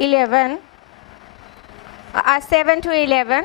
11 7 to 11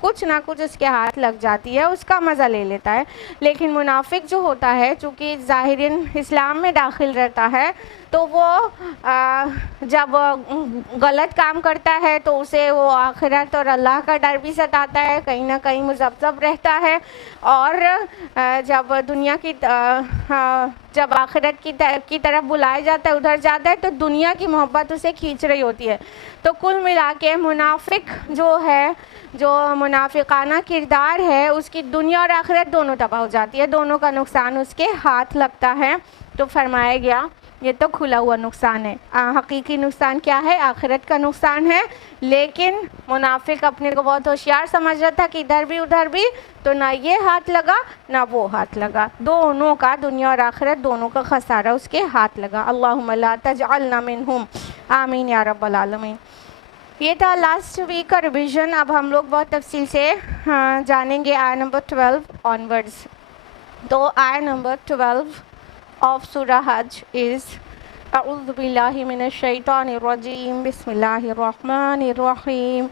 کچھ نہ کچھ اس کے ہاتھ لگ جاتی ہے، اس کا مزہ لے لیتا ہے. لیکن منافق جو ہوتا ہے چونکہ ظاہراً اسلام میں داخل رہتا ہے تو وہ جب غلط کام کرتا ہے تو اسے وہ آخرت اور اللہ کا ڈر بھی ستاتا ہے، کہیں نہ کہیں مذبذب رہتا ہے. اور جب دنیا کی جب آخرت کی طرف بلایا جاتا ہے، ادھر جاتا ہے تو دنیا کی محبت اسے کھینچ رہی ہوتی ہے. تو کل ملا کے منافق جو ہے، جو منافقانہ کردار ہے، اس کی دنیا اور آخرت دونوں تباہ ہو جاتی ہے، دونوں کا نقصان اس کے ہاتھ لگتا ہے. تو فرمایا گیا یہ تو کھلا ہوا نقصان ہے. حقیقی نقصان کیا ہے؟ آخرت کا نقصان ہے. لیکن منافق اپنے کو بہت ہوشیار سمجھ رہا تھا کہ ادھر بھی ادھر بھی، تو نہ یہ ہاتھ لگا نہ وہ ہاتھ لگا، دونوں کا، دنیا اور آخرت دونوں کا خسارہ اس کے ہاتھ لگا. اللہم لا تجعلنا منہم، آمین یا رب العالمین. یہ تھا لاسٹ ویک کا ریویژن. اب ہم لوگ بہت تفصیل سے جانیں گے آیت نمبر 12 آنورڈز. تو آیت number 12 of Surah Hajj is أعوذ بالله من الشيطان الرجيم بسم الله الرحمن الرحيم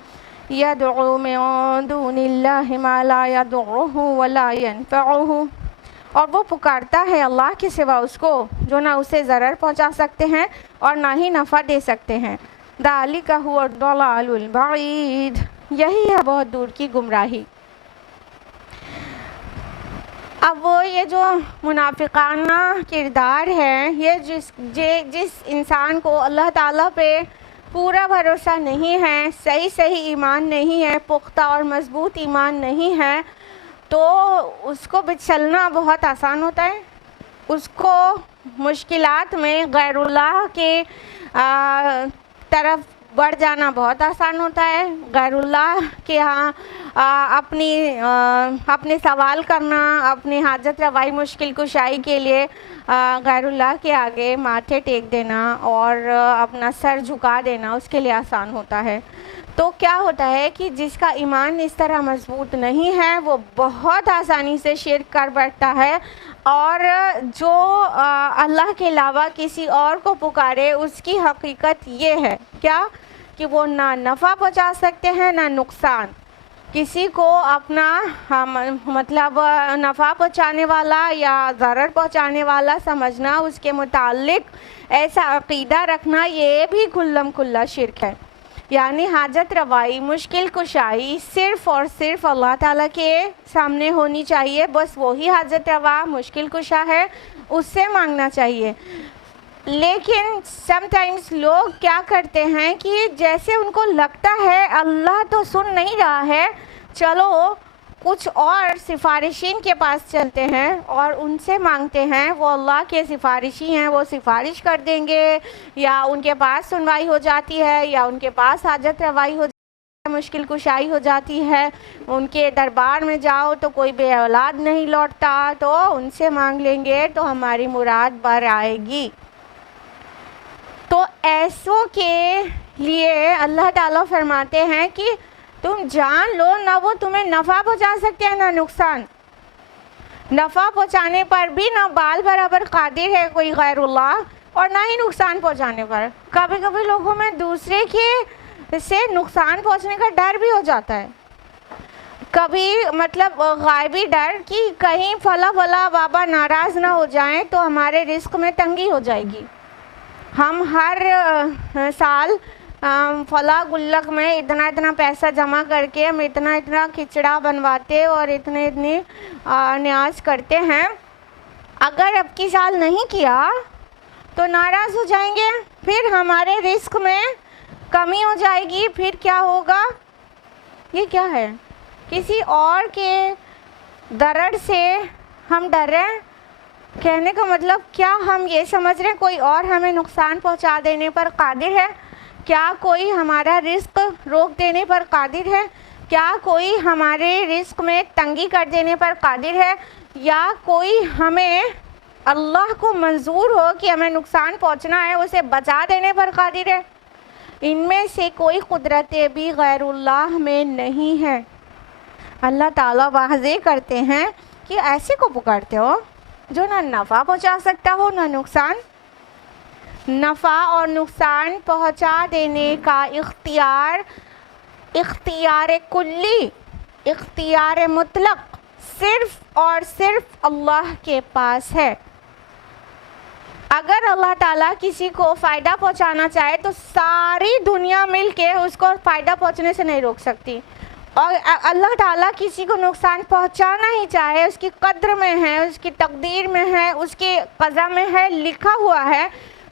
يدعو من دون الله ما لا يضره ولا ينفعه. اور وہ پکارتا ہے اللہ کے سوا اس کو جو نہ اسے ضرر پہنچا سکتے ہیں اور نہ ہی نفع دے سکتے ہیں. ذَلِكَ هُوَ الضَّلَالُ الْبَعِيدُ. یہی ہے بہت دور کی گمراہی. اب وہ یہ جو منافقانہ کردار ہے، یہ جس انسان کو اللہ تعالیٰ پہ پورا بھروسہ نہیں ہے، صحیح ایمان نہیں ہے، پختہ اور مضبوط ایمان نہیں ہے، تو اس کو بچلنا بہت آسان ہوتا ہے. اس کو مشکلات میں غیر اللہ کے طرف بڑھ جانا بہت آسان ہوتا ہے. غیر اللہ کے ہاں اپنے سوال کرنا، اپنی حاجت روائی مشکل کشائی کے لیے غیر اللہ کے آگے ماتھے ٹیک دینا اور اپنا سر جھکا دینا اس کے لیے آسان ہوتا ہے. تو کیا ہوتا ہے کہ جس کا ایمان اس طرح مضبوط نہیں ہے وہ بہت آسانی سے شرک کر بیٹھتا ہے، اور جو اللہ کے علاوہ کسی اور کو پکارے اس کی حقیقت یہ ہے کیا کہ وہ نہ نفع پہنچا سکتے ہیں نہ نقصان. کسی کو اپنا مطلب نفع پہنچانے والا یا ضرر پہنچانے والا سمجھنا، اس کے متعلق ایسا عقیدہ رکھنا، یہ بھی کھلم کھلا شرک ہے. یعنی حاجت روائی مشکل کشائی صرف اور صرف اللہ تعالیٰ کے سامنے ہونی چاہیے. بس وہی حاجت روا مشکل کشا ہے، اس سے مانگنا چاہیے. لیکن سم ٹائمز لوگ کیا کرتے ہیں کہ جیسے ان کو لگتا ہے اللہ تو سن نہیں رہا ہے، چلو کچھ اور سفارشین کے پاس چلتے ہیں اور ان سے مانگتے ہیں، وہ اللہ کے سفارشی ہیں، وہ سفارش کر دیں گے، یا ان کے پاس سنوائی ہو جاتی ہے، یا ان کے پاس حاجت روائی ہو جاتی ہے، مشکل کشائی ہو جاتی ہے. ان کے دربار میں جاؤ تو کوئی بے اولاد نہیں لوٹتا، تو ان سے مانگ لیں گے تو ہماری مراد بھر آئے گی. تو ایسوں کے لیے اللہ تعالیٰ فرماتے ہیں کہ تم جان لو نہ وہ تمہیں نفع پہنچا سکتے ہیں نہ نقصان. نفع پہنچانے پر بھی نہ بال برابر قادر ہے کوئی غیر اللہ، اور نہ ہی نقصان پہنچانے پر. کبھی کبھی لوگوں میں دوسرے کے سے نقصان پہنچنے کا ڈر بھی ہو جاتا ہے، کبھی مطلب غائبی ڈر کہ کہیں فلاں بابا ناراض نہ ہو جائیں تو ہمارے رزق میں تنگی ہو جائے گی. ہم ہر سال فلاں گلک میں اتنا پیسہ جمع کر کے ہم اتنا کھچڑا بنواتے اور اتنی نیاز کرتے ہیں، اگر اب کی سال نہیں کیا تو ناراض ہو جائیں گے، پھر ہمارے رزق میں کمی ہو جائے گی، پھر کیا ہوگا؟ یہ کیا ہے؟ کسی اور کے ضرر سے ہم ڈر رہے ہیں. کہنے کا مطلب کیا ہم یہ سمجھ رہے ہیں کوئی اور ہمیں نقصان پہنچا دینے پر قادر ہے؟ کیا کوئی ہمارا رزق روک دینے پر قادر ہے؟ کیا کوئی ہمارے رزق میں تنگی کر دینے پر قادر ہے؟ یا کوئی ہمیں اللہ کو منظور ہو کہ ہمیں نقصان پہنچنا ہے اسے بچا دینے پر قادر ہے؟ ان میں سے کوئی قدرت بھی غیر اللہ میں نہیں ہے. اللہ تعالیٰ واضح کرتے ہیں کہ ایسے کو پکارتے ہو جو نہ نفع پہنچا سکتا ہو نہ نقصان. نفع اور نقصان پہنچا دینے کا اختیار کلی اختیار مطلق صرف اور صرف اللہ کے پاس ہے۔ اگر اللہ تعالیٰ کسی کو فائدہ پہنچانا چاہے تو ساری دنیا مل کے اس کو فائدہ پہنچنے سے نہیں روک سکتی، اور اللہ تعالیٰ کسی کو نقصان پہنچانا ہی چاہے، اس کی قدر میں ہے، اس کی تقدیر میں ہے، اس کی قضا میں ہے، لکھا ہوا ہے،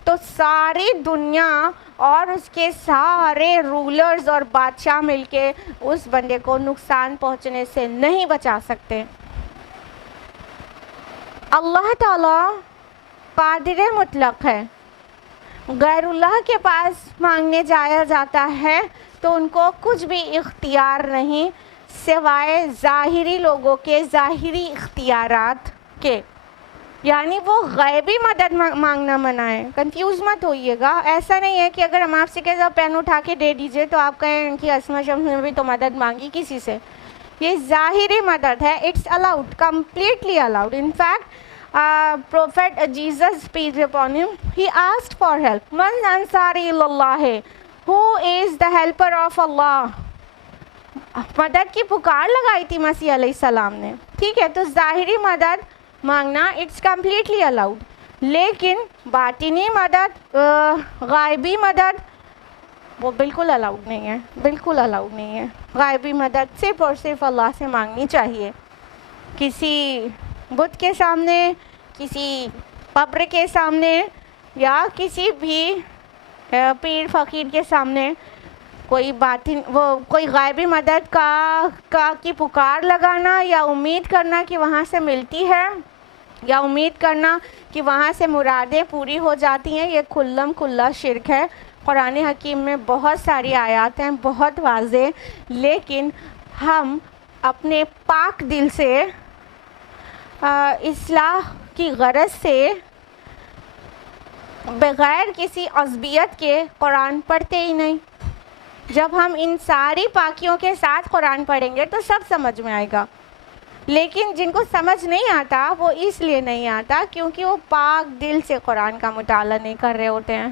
تو ساری دنیا اور اس کے سارے رولرز اور بادشاہ مل کے اس بندے کو نقصان پہنچنے سے نہیں بچا سکتے۔ اللہ تعالیٰ قادر مطلق ہے۔ غیر اللہ کے پاس مانگنے جایا جاتا ہے تو ان کو کچھ بھی اختیار نہیں سوائے ظاہری لوگوں کے ظاہری اختیارات کے، یعنی وہ غیبی مدد مانگنا منع ہے۔ کنفیوز مت ہوئیے گا، ایسا نہیں ہے کہ اگر ہم آپ سے کہیں آپ پین اٹھا کے دے دیجئے تو آپ کہیں کہ اسما شمس نے بھی تو مدد مانگی کسی سے۔ یہ ظاہری مدد ہے، it's allowed, completely allowed. In fact Prophet Jesus, peace be upon him, he asked for help. Man ansari illallah, who is the helper of Allah? مدد کی پکار لگائی تھی مسیح علیہ السلام نے، ٹھیک ہے، تو ظاہری مدد مانگنا اٹس کمپلیٹلی الاؤڈ، لیکن باطنی مدد، غائبی مدد وہ بالکل الاؤڈ نہیں ہے، بالکل الاؤڈ نہیں ہے۔ غائبی مدد صرف اور صرف اللہ سے مانگنی چاہیے۔ کسی بت کے سامنے، کسی قبر کے سامنے، یا کسی بھی پیر فقیر کے سامنے کوئی غائبی مدد کی پکار لگانا یا امید کرنا کہ وہاں سے ملتی ہے، یا امید کرنا کہ وہاں سے مرادیں پوری ہو جاتی ہیں، یہ کھلم کھلا شرک ہے۔ قرآن حکیم میں بہت ساری آیات ہیں، بہت واضح، لیکن ہم اپنے پاک دل سے اصلاح کی غرض سے بغیر کسی عصبیت کے قرآن پڑھتے ہی نہیں۔ جب ہم ان ساری پاکیوں کے ساتھ قرآن پڑھیں گے تو سب سمجھ میں آئے گا، لیکن جن کو سمجھ نہیں آتا وہ اس لیے نہیں آتا کیونکہ وہ پاک دل سے قرآن کا مطالعہ نہیں کر رہے ہوتے ہیں،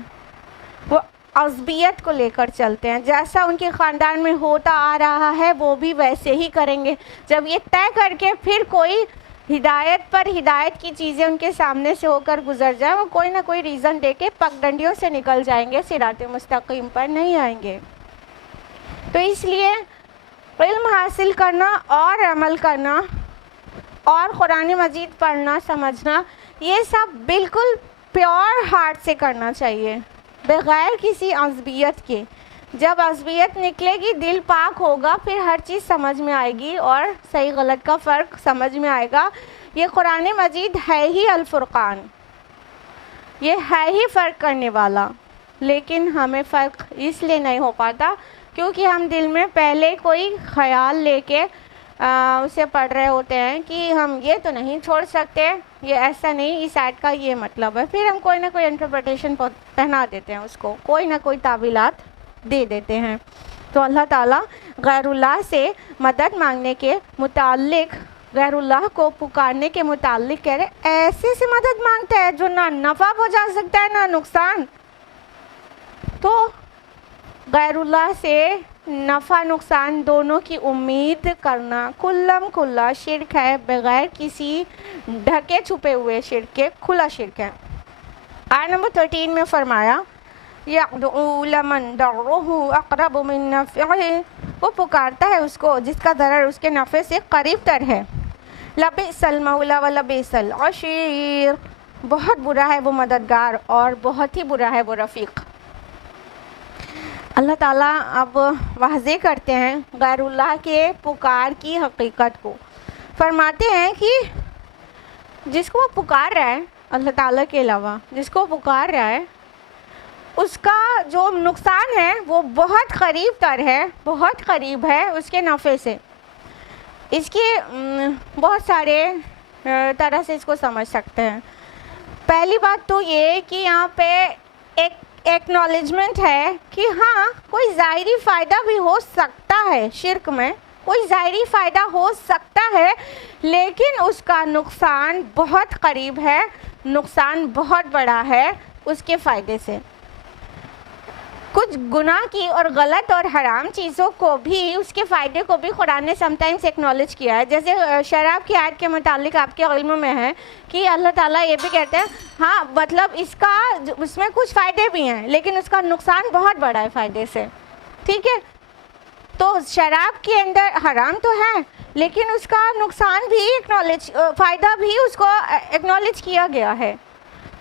وہ عصبیت کو لے کر چلتے ہیں، جیسا ان کے خاندان میں ہوتا آ رہا ہے وہ بھی ویسے ہی کریں گے۔ جب یہ طے کر کے پھر کوئی ہدایت پر ہدایت کی چیزیں ان کے سامنے سے ہو کر گزر جائیں، وہ کوئی نہ کوئی ریزن دے کے پگڈنڈیوں سے نکل جائیں گے، صراط مستقیم پر نہیں آئیں گے۔ تو اس لیے علم حاصل کرنا اور عمل کرنا اور قرآن مجید پڑھنا سمجھنا، یہ سب بالکل پیور ہارٹ سے کرنا چاہیے، بغیر کسی عصبیت کے۔ جب عصبیت نکلے گی، دل پاک ہوگا، پھر ہر چیز سمجھ میں آئے گی اور صحیح غلط کا فرق سمجھ میں آئے گا۔ یہ قرآن مجید ہے ہی الفرقان، یہ ہے ہی فرق کرنے والا، لیکن ہمیں فرق اس لیے نہیں ہو پاتا کیونکہ ہم دل میں پہلے کوئی خیال لے کے اسے پڑھ رہے ہوتے ہیں کہ ہم یہ تو نہیں چھوڑ سکتے، یہ ایسا نہیں، اس آیت کا یہ مطلب ہے، پھر ہم کوئی نہ کوئی انٹرپریٹیشن پہنا دیتے ہیں، اس کو کوئی نہ کوئی تعویلات دے دیتے ہیں۔ تو اللہ تعالیٰ غیر اللہ سے مدد مانگنے کے متعلق، غیر اللہ کو پکارنے کے متعلق کہہ رہے ایسے سے مدد مانگتا ہے جو نہ نفع پہنچا سکتا ہے نہ نقصان۔ تو غیر اللہ سے نفع نقصان دونوں کی امید کرنا کلم کھلا شرک ہے، بغیر کسی ڈھکے چھپے ہوئے شرک کے کھلا شرک ہے۔ آیت نمبر 13 میں فرمایا یَعْدُعُو لَمَنْ دَرُّهُ أَقْرَبُ مِن نَفْعِهِ، وہ پکارتا ہے اس کو جس کا ضرر اس کے نفع سے قریب تر ہے۔ لَبِئْسَ الْمَوْلَى وَلَبِئْسَ الْعَشِيرُ، بہت برا ہے وہ مددگار اور بہت ہی برا ہے وہ رفیق۔ اللہ تعالیٰ اب واضح کرتے ہیں غیر اللہ کے پکار کی حقیقت کو، فرماتے ہیں کہ جس کو وہ پکار رہا ہے اللہ تعالیٰ کے علاوہ، جس کو پکار رہا ہے اس کا جو نقصان ہے وہ بہت قریب تر ہے، بہت قریب ہے اس کے نفع سے۔ اس کے بہت سارے طرح سے اس کو سمجھ سکتے ہیں۔ پہلی بات تو یہ کہ یہاں پہ ایک ایکنالجمنٹ ہے کہ ہاں کوئی ظاہری فائدہ بھی ہو سکتا ہے، شرک میں کوئی ظاہری فائدہ ہو سکتا ہے، لیکن اس کا نقصان بہت قریب ہے، نقصان بہت بڑا ہے اس کے فائدے سے۔ کچھ گناہ کی اور غلط اور حرام چیزوں کو بھی، اس کے فائدے کو بھی قرآن نے سم ٹائمز ایکنالج کیا ہے. جیسے شراب کی آیت کے متعلق آپ کے علم میں ہے کہ اللہ تعالیٰ یہ بھی کہتے ہیں ہاں مطلب اس میں کچھ فائدے بھی ہیں لیکن اس کا نقصان بہت بڑا ہے فائدے سے. ٹھیک ہے، تو شراب کے اندر حرام تو ہے لیکن اس کا نقصان بھی فائدہ بھی اس کو ایکنالج کیا گیا ہے.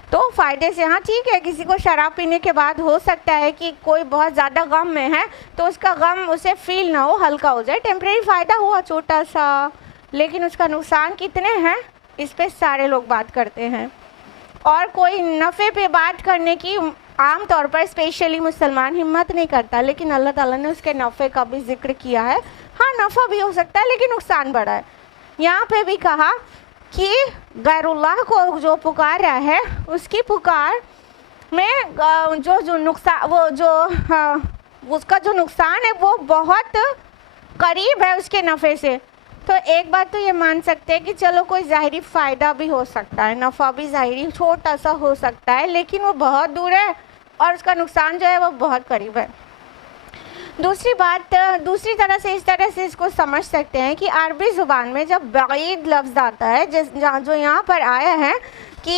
تو فائدے سے ہاں ٹھیک ہے، کسی کو شراب پینے کے بعد ہو سکتا ہے کہ کوئی بہت زیادہ غم میں ہے تو اس کا غم اسے فیل نہ ہو، ہلکا ہو جائے، ٹیمپریری فائدہ ہوا چھوٹا سا، لیکن اس کا نقصان کتنے ہیں اس پہ سارے لوگ بات کرتے ہیں. اور کوئی نفع پہ بات کرنے کی عام طور پر اسپیشلی مسلمان ہمت نہیں کرتا، لیکن اللہ تعالیٰ نے اس کے نفع کا بھی ذکر کیا ہے. ہاں نفع بھی ہو سکتا ہے لیکن نقصان بڑا ہے. یہاں پہ بھی کہا کہ غیر اللہ کو جو پکار رہا ہے اس کی پکار میں جو نقصان اس کا جو نقصان ہے وہ بہت قریب ہے اس کے نفع سے. تو ایک بات تو یہ مان سکتے ہیں کہ چلو کوئی ظاہری فائدہ بھی ہو سکتا ہے، نفع بھی ظاہری چھوٹا سا ہو سکتا ہے لیکن وہ بہت دور ہے اور اس کا نقصان جو ہے وہ بہت قریب ہے. دوسری بات، دوسری طرح سے اس طرح سے اس کو سمجھ سکتے ہیں کہ عربی زبان میں جب بعید لفظ آتا ہے جو یہاں پر آیا ہے کہ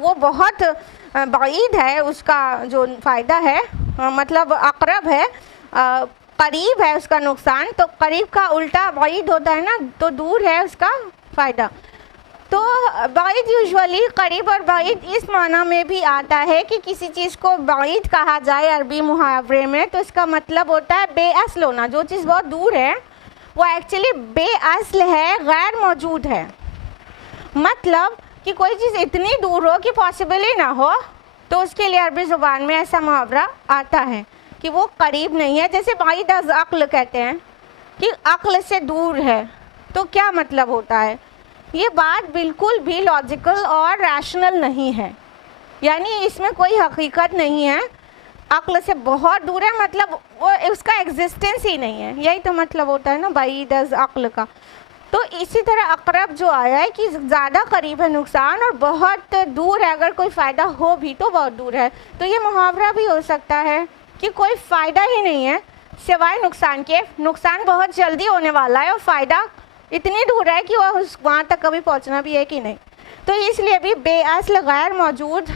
وہ بہت بعید ہے، اس کا جو فائدہ ہے مطلب اقرب ہے، قریب ہے اس کا نقصان، تو قریب کا الٹا بعید ہوتا ہے نا، تو دور ہے اس کا فائدہ. تو بعید یوزولی قریب اور بعید اس معنی میں بھی آتا ہے کہ کسی چیز کو بعید کہا جائے عربی محاورے میں تو اس کا مطلب ہوتا ہے بے اصل ہونا. جو چیز بہت دور ہے وہ ایکچولی بے اصل ہے، غیر موجود ہے. مطلب کہ کوئی چیز اتنی دور ہو کہ پاسبل ہی نہ ہو تو اس کے لیے عربی زبان میں ایسا محاورہ آتا ہے کہ وہ قریب نہیں ہے. جیسے بعید از عقل کہتے ہیں کہ عقل سے دور ہے، تو کیا مطلب ہوتا ہے؟ یہ بات بالکل بھی لاجیکل اور ریشنل نہیں ہے، یعنی اس میں کوئی حقیقت نہیں ہے. عقل سے بہت دور ہے مطلب وہ اس کا ایگزسٹنس ہی نہیں ہے، یہی تو مطلب ہوتا ہے نا بعید از عقل کا. تو اسی طرح اقرب جو آیا ہے کہ زیادہ قریب ہے نقصان اور بہت دور ہے، اگر کوئی فائدہ ہو بھی تو بہت دور ہے. تو یہ محاورہ بھی ہو سکتا ہے کہ کوئی فائدہ ہی نہیں ہے سوائے نقصان کے، نقصان بہت جلدی ہونے والا ہے اور فائدہ اتنی دور ہے کہ وہ وہاں تک کبھی پہنچنا بھی ہے کہ نہیں. تو اس لیے بھی بے اصل غیر موجود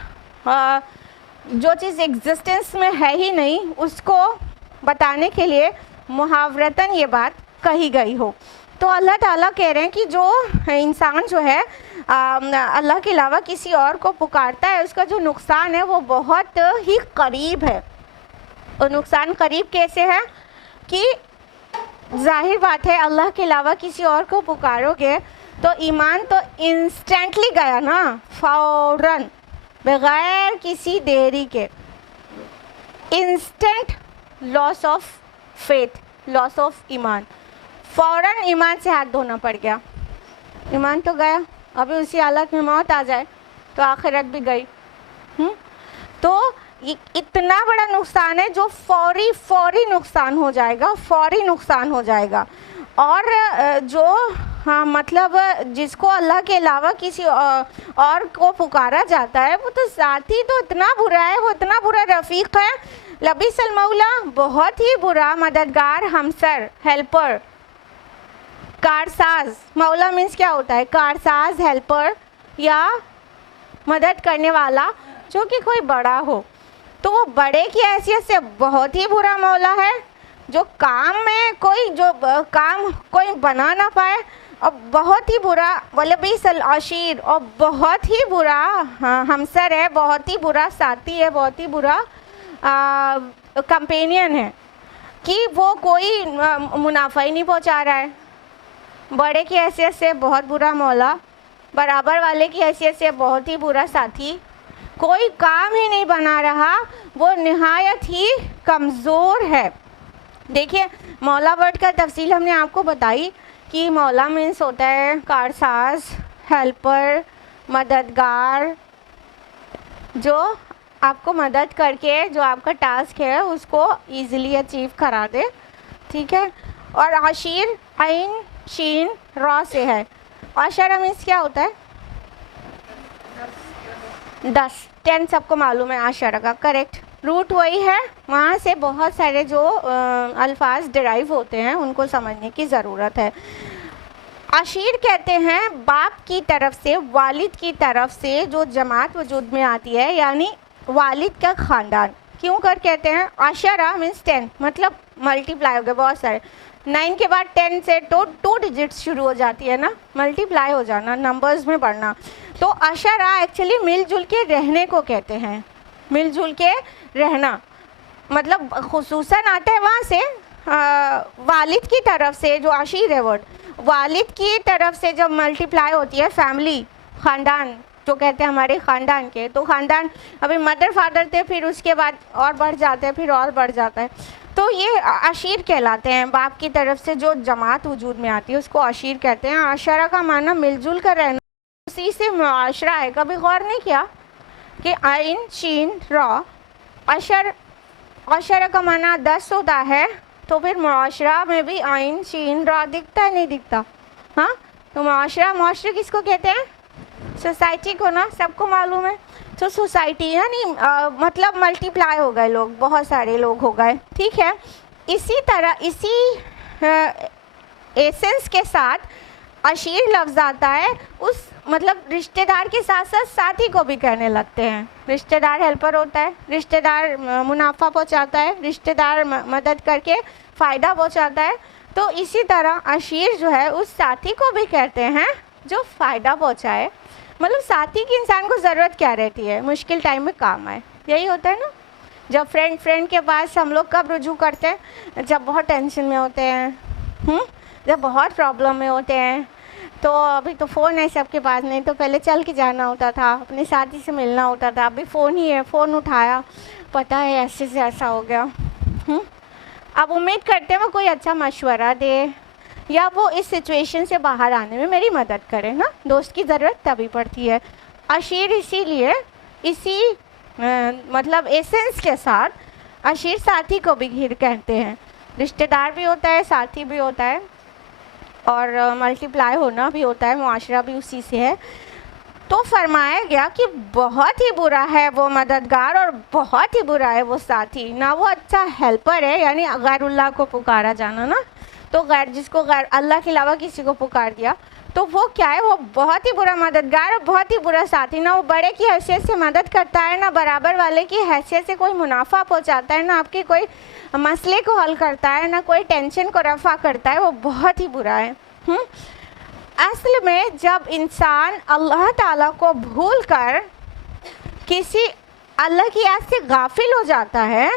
جو چیز ایگزسٹنس میں ہے ہی نہیں اس کو بتانے کے لیے محاورتاً یہ بات کہی گئی ہو. تو اللہ تعالیٰ کہہ رہے ہیں کہ جو انسان جو ہے اللہ کے علاوہ کسی اور کو پکارتا ہے اس کا جو نقصان ہے وہ بہت ہی قریب ہے. اور نقصان قریب کیسے ہے کہ ظاہر بات ہے اللہ کے علاوہ کسی اور کو پکارو گے تو ایمان تو انسٹنٹلی گیا نا، فوراً بغیر کسی دیری کے. Instant loss of faith, loss of ایمان، فوراً ایمان سے ہاتھ دھونا پڑ گیا. ایمان تو گیا، ابھی اسی حالت میں موت آ جائے تو آخرت بھی گئی. تو اتنا بڑا نقصان ہے جو فوری نقصان ہو جائے گا، فوری نقصان ہو جائے گا. اور جو مطلب جس کو اللہ کے علاوہ کسی اور کو پکارا جاتا ہے وہ تو ذاتی تو اتنا برا ہے، وہ اتنا برا رفیق ہے. لبیس المولا، بہت ہی برا مددگار، ہمسر، ہیلپر، کارساز. مولا مینس کیا ہوتا ہے؟ کارساز، ہیلپر یا مدد کرنے والا جو کہ کوئی بڑا ہو. تو وہ بڑے کی حیثیت سے بہت ہی برا مولا ہے جو کام میں جو کام کوئی بنا نہ پائے، اور بہت ہی برا ولبیس العشیر، اور بہت ہی برا ہمسر ہے، بہت ہی برا ساتھی ہے، بہت ہی برا کمپینین ہے کہ وہ کوئی منافع ہی نہیں پہنچا رہا ہے. بڑے کی حیثیت سے بہت برا مولا، برابر والے کی حیثیت سے بہت ہی برا ساتھی، کوئی کام ہی نہیں بنا رہا، وہ نہایت ہی کمزور ہے. دیکھیے مولا ورڈ کا تفصیل ہم نے آپ کو بتائی کہ مولا مینس ہوتا ہے کارساز، ہیلپر، مددگار، جو آپ کو مدد کر کے جو آپ کا ٹاسک ہے اس کو ایزیلی اچیو کرا دے. ٹھیک ہے. اور عشیر عین شین را سے ہے. عشرہ مینس کیا ہوتا ہے؟ 10 سب کو معلوم ہے عشرہ کا، کریکٹ. روٹ وہی ہے, وہاں سے بہت سارے جو الفاظ ڈرائیو ہوتے ہیں ان کو سمجھنے کی ضرورت ہے. عشیر کہتے ہیں باپ کی طرف سے, والد کی طرف سے جو جماعت وجود میں آتی ہے, یعنی والد کا خاندان. کیوں کر کہتے ہیں عشرہ مینس 10, مطلب ملٹی پلائی ہو گئے بہت سارے. 9 کے بعد 10 سے تو 2 ڈیجٹس شروع ہو جاتی ہے نا, ملٹی پلائی ہو جانا, نمبرز میں بڑھنا. تو عشرہ ایکچولی مل جل کے رہنے کو کہتے ہیں, مل جل کے رہنا, مطلب خصوصاً آتا ہے وہاں سے والد کی طرف سے جو عشیر ہے ورڈ, والد کی طرف سے جب ملٹی پلائی ہوتی ہے فیملی, خاندان جو کہتے ہیں ہمارے خاندان کے, تو خاندان ابھی مدر فادر تھے, پھر اس کے بعد اور بڑھ جاتے ہیں, پھر اور بڑھ جاتا ہے, تو یہ عشیر کہلاتے ہیں. باپ کی طرف سے جو جماعت وجود میں آتی ہے اس کو عشیر کہتے ہیں. عشرہ کا معنی مل جل کر رہنا, اسی سے معاشرہ ہے. کبھی غور نہیں کیا کہ عین شین را عشرہ کا معنی 10 ہوتا ہے, تو پھر معاشرہ میں بھی عین شین را دکھتا ہے نہیں دکھتا؟ ہاں, تو معاشرہ کس کو کہتے ہیں؟ سوسائٹی کو نا, سب کو معلوم ہے. تو سوسائٹی یعنی مطلب ملٹی پلائی ہو گئے لوگ, بہت سارے لوگ ہو گئے, ٹھیک ہے. اسی طرح اسی ایسنس کے ساتھ عشیر لفظ آتا ہے, اس مطلب رشتہ دار کے ساتھ ساتھ ساتھی کو بھی کہنے لگتے ہیں. رشتہ دار ہیلپر ہوتا ہے, رشتہ دار منافع پہنچاتا ہے, رشتہ دار مدد کر کے فائدہ پہنچاتا ہے. تو اسی طرح عشیر جو ہے اس ساتھی کو بھی کہتے ہیں جو فائدہ پہنچائے. مطلب ساتھی کی انسان کو ضرورت کیا رہتی ہے؟ مشکل ٹائم میں کام آئے, یہی ہوتا ہے نا. جب فرینڈ کے پاس ہم لوگ کب رجوع کرتے ہیں؟ جب بہت ٹینشن میں ہوتے ہیں, جب بہت پرابلم میں ہوتے ہیں. تو ابھی تو فون ہے سب کے پاس, نہیں تو پہلے چل کے جانا ہوتا تھا, اپنے ساتھی سے ملنا ہوتا تھا. ابھی فون ہی ہے, فون اٹھایا, پتہ ہے ایسے سے ایسا ہو گیا. اب امید کرتے ہیں وہ کوئی اچھا مشورہ دے یا وہ اس سچویشن سے باہر آنے میں میری مدد کرے نا. دوست کی ضرورت تبھی پڑتی ہے. عشیر اسی لیے اسی مطلب ایسنس کے ساتھ عشیر ساتھی کو بھی گھیر کہتے ہیں. رشتہ دار بھی ہوتا ہے, ساتھی بھی ہوتا ہے, اور ملٹی پلائی ہونا بھی ہوتا ہے, معاشرہ بھی اسی سے ہے. تو فرمایا گیا کہ بہت ہی برا ہے وہ مددگار اور بہت ہی برا ہے وہ ساتھی. نہ وہ اچھا ہیلپر ہے, یعنی غیر اللہ کو پکارا جانا نا, تو جس کو غیر اللہ کے علاوہ کسی کو پکار دیا تو وہ کیا ہے, وہ بہت ہی برا مددگار اور بہت ہی برا ساتھی. نہ وہ بڑے کی حیثیت سے مدد کرتا ہے, نہ برابر والے کی حیثیت سے کوئی منافع پہنچاتا ہے, نہ آپ کے کوئی مسئلے کو حل کرتا ہے, نہ کوئی ٹینشن کو رفع کرتا ہے. وہ بہت ہی برا ہے. اصل میں جب انسان اللہ تعالیٰ کو بھول کر کسی اللہ کی یاد سے غافل ہو جاتا ہے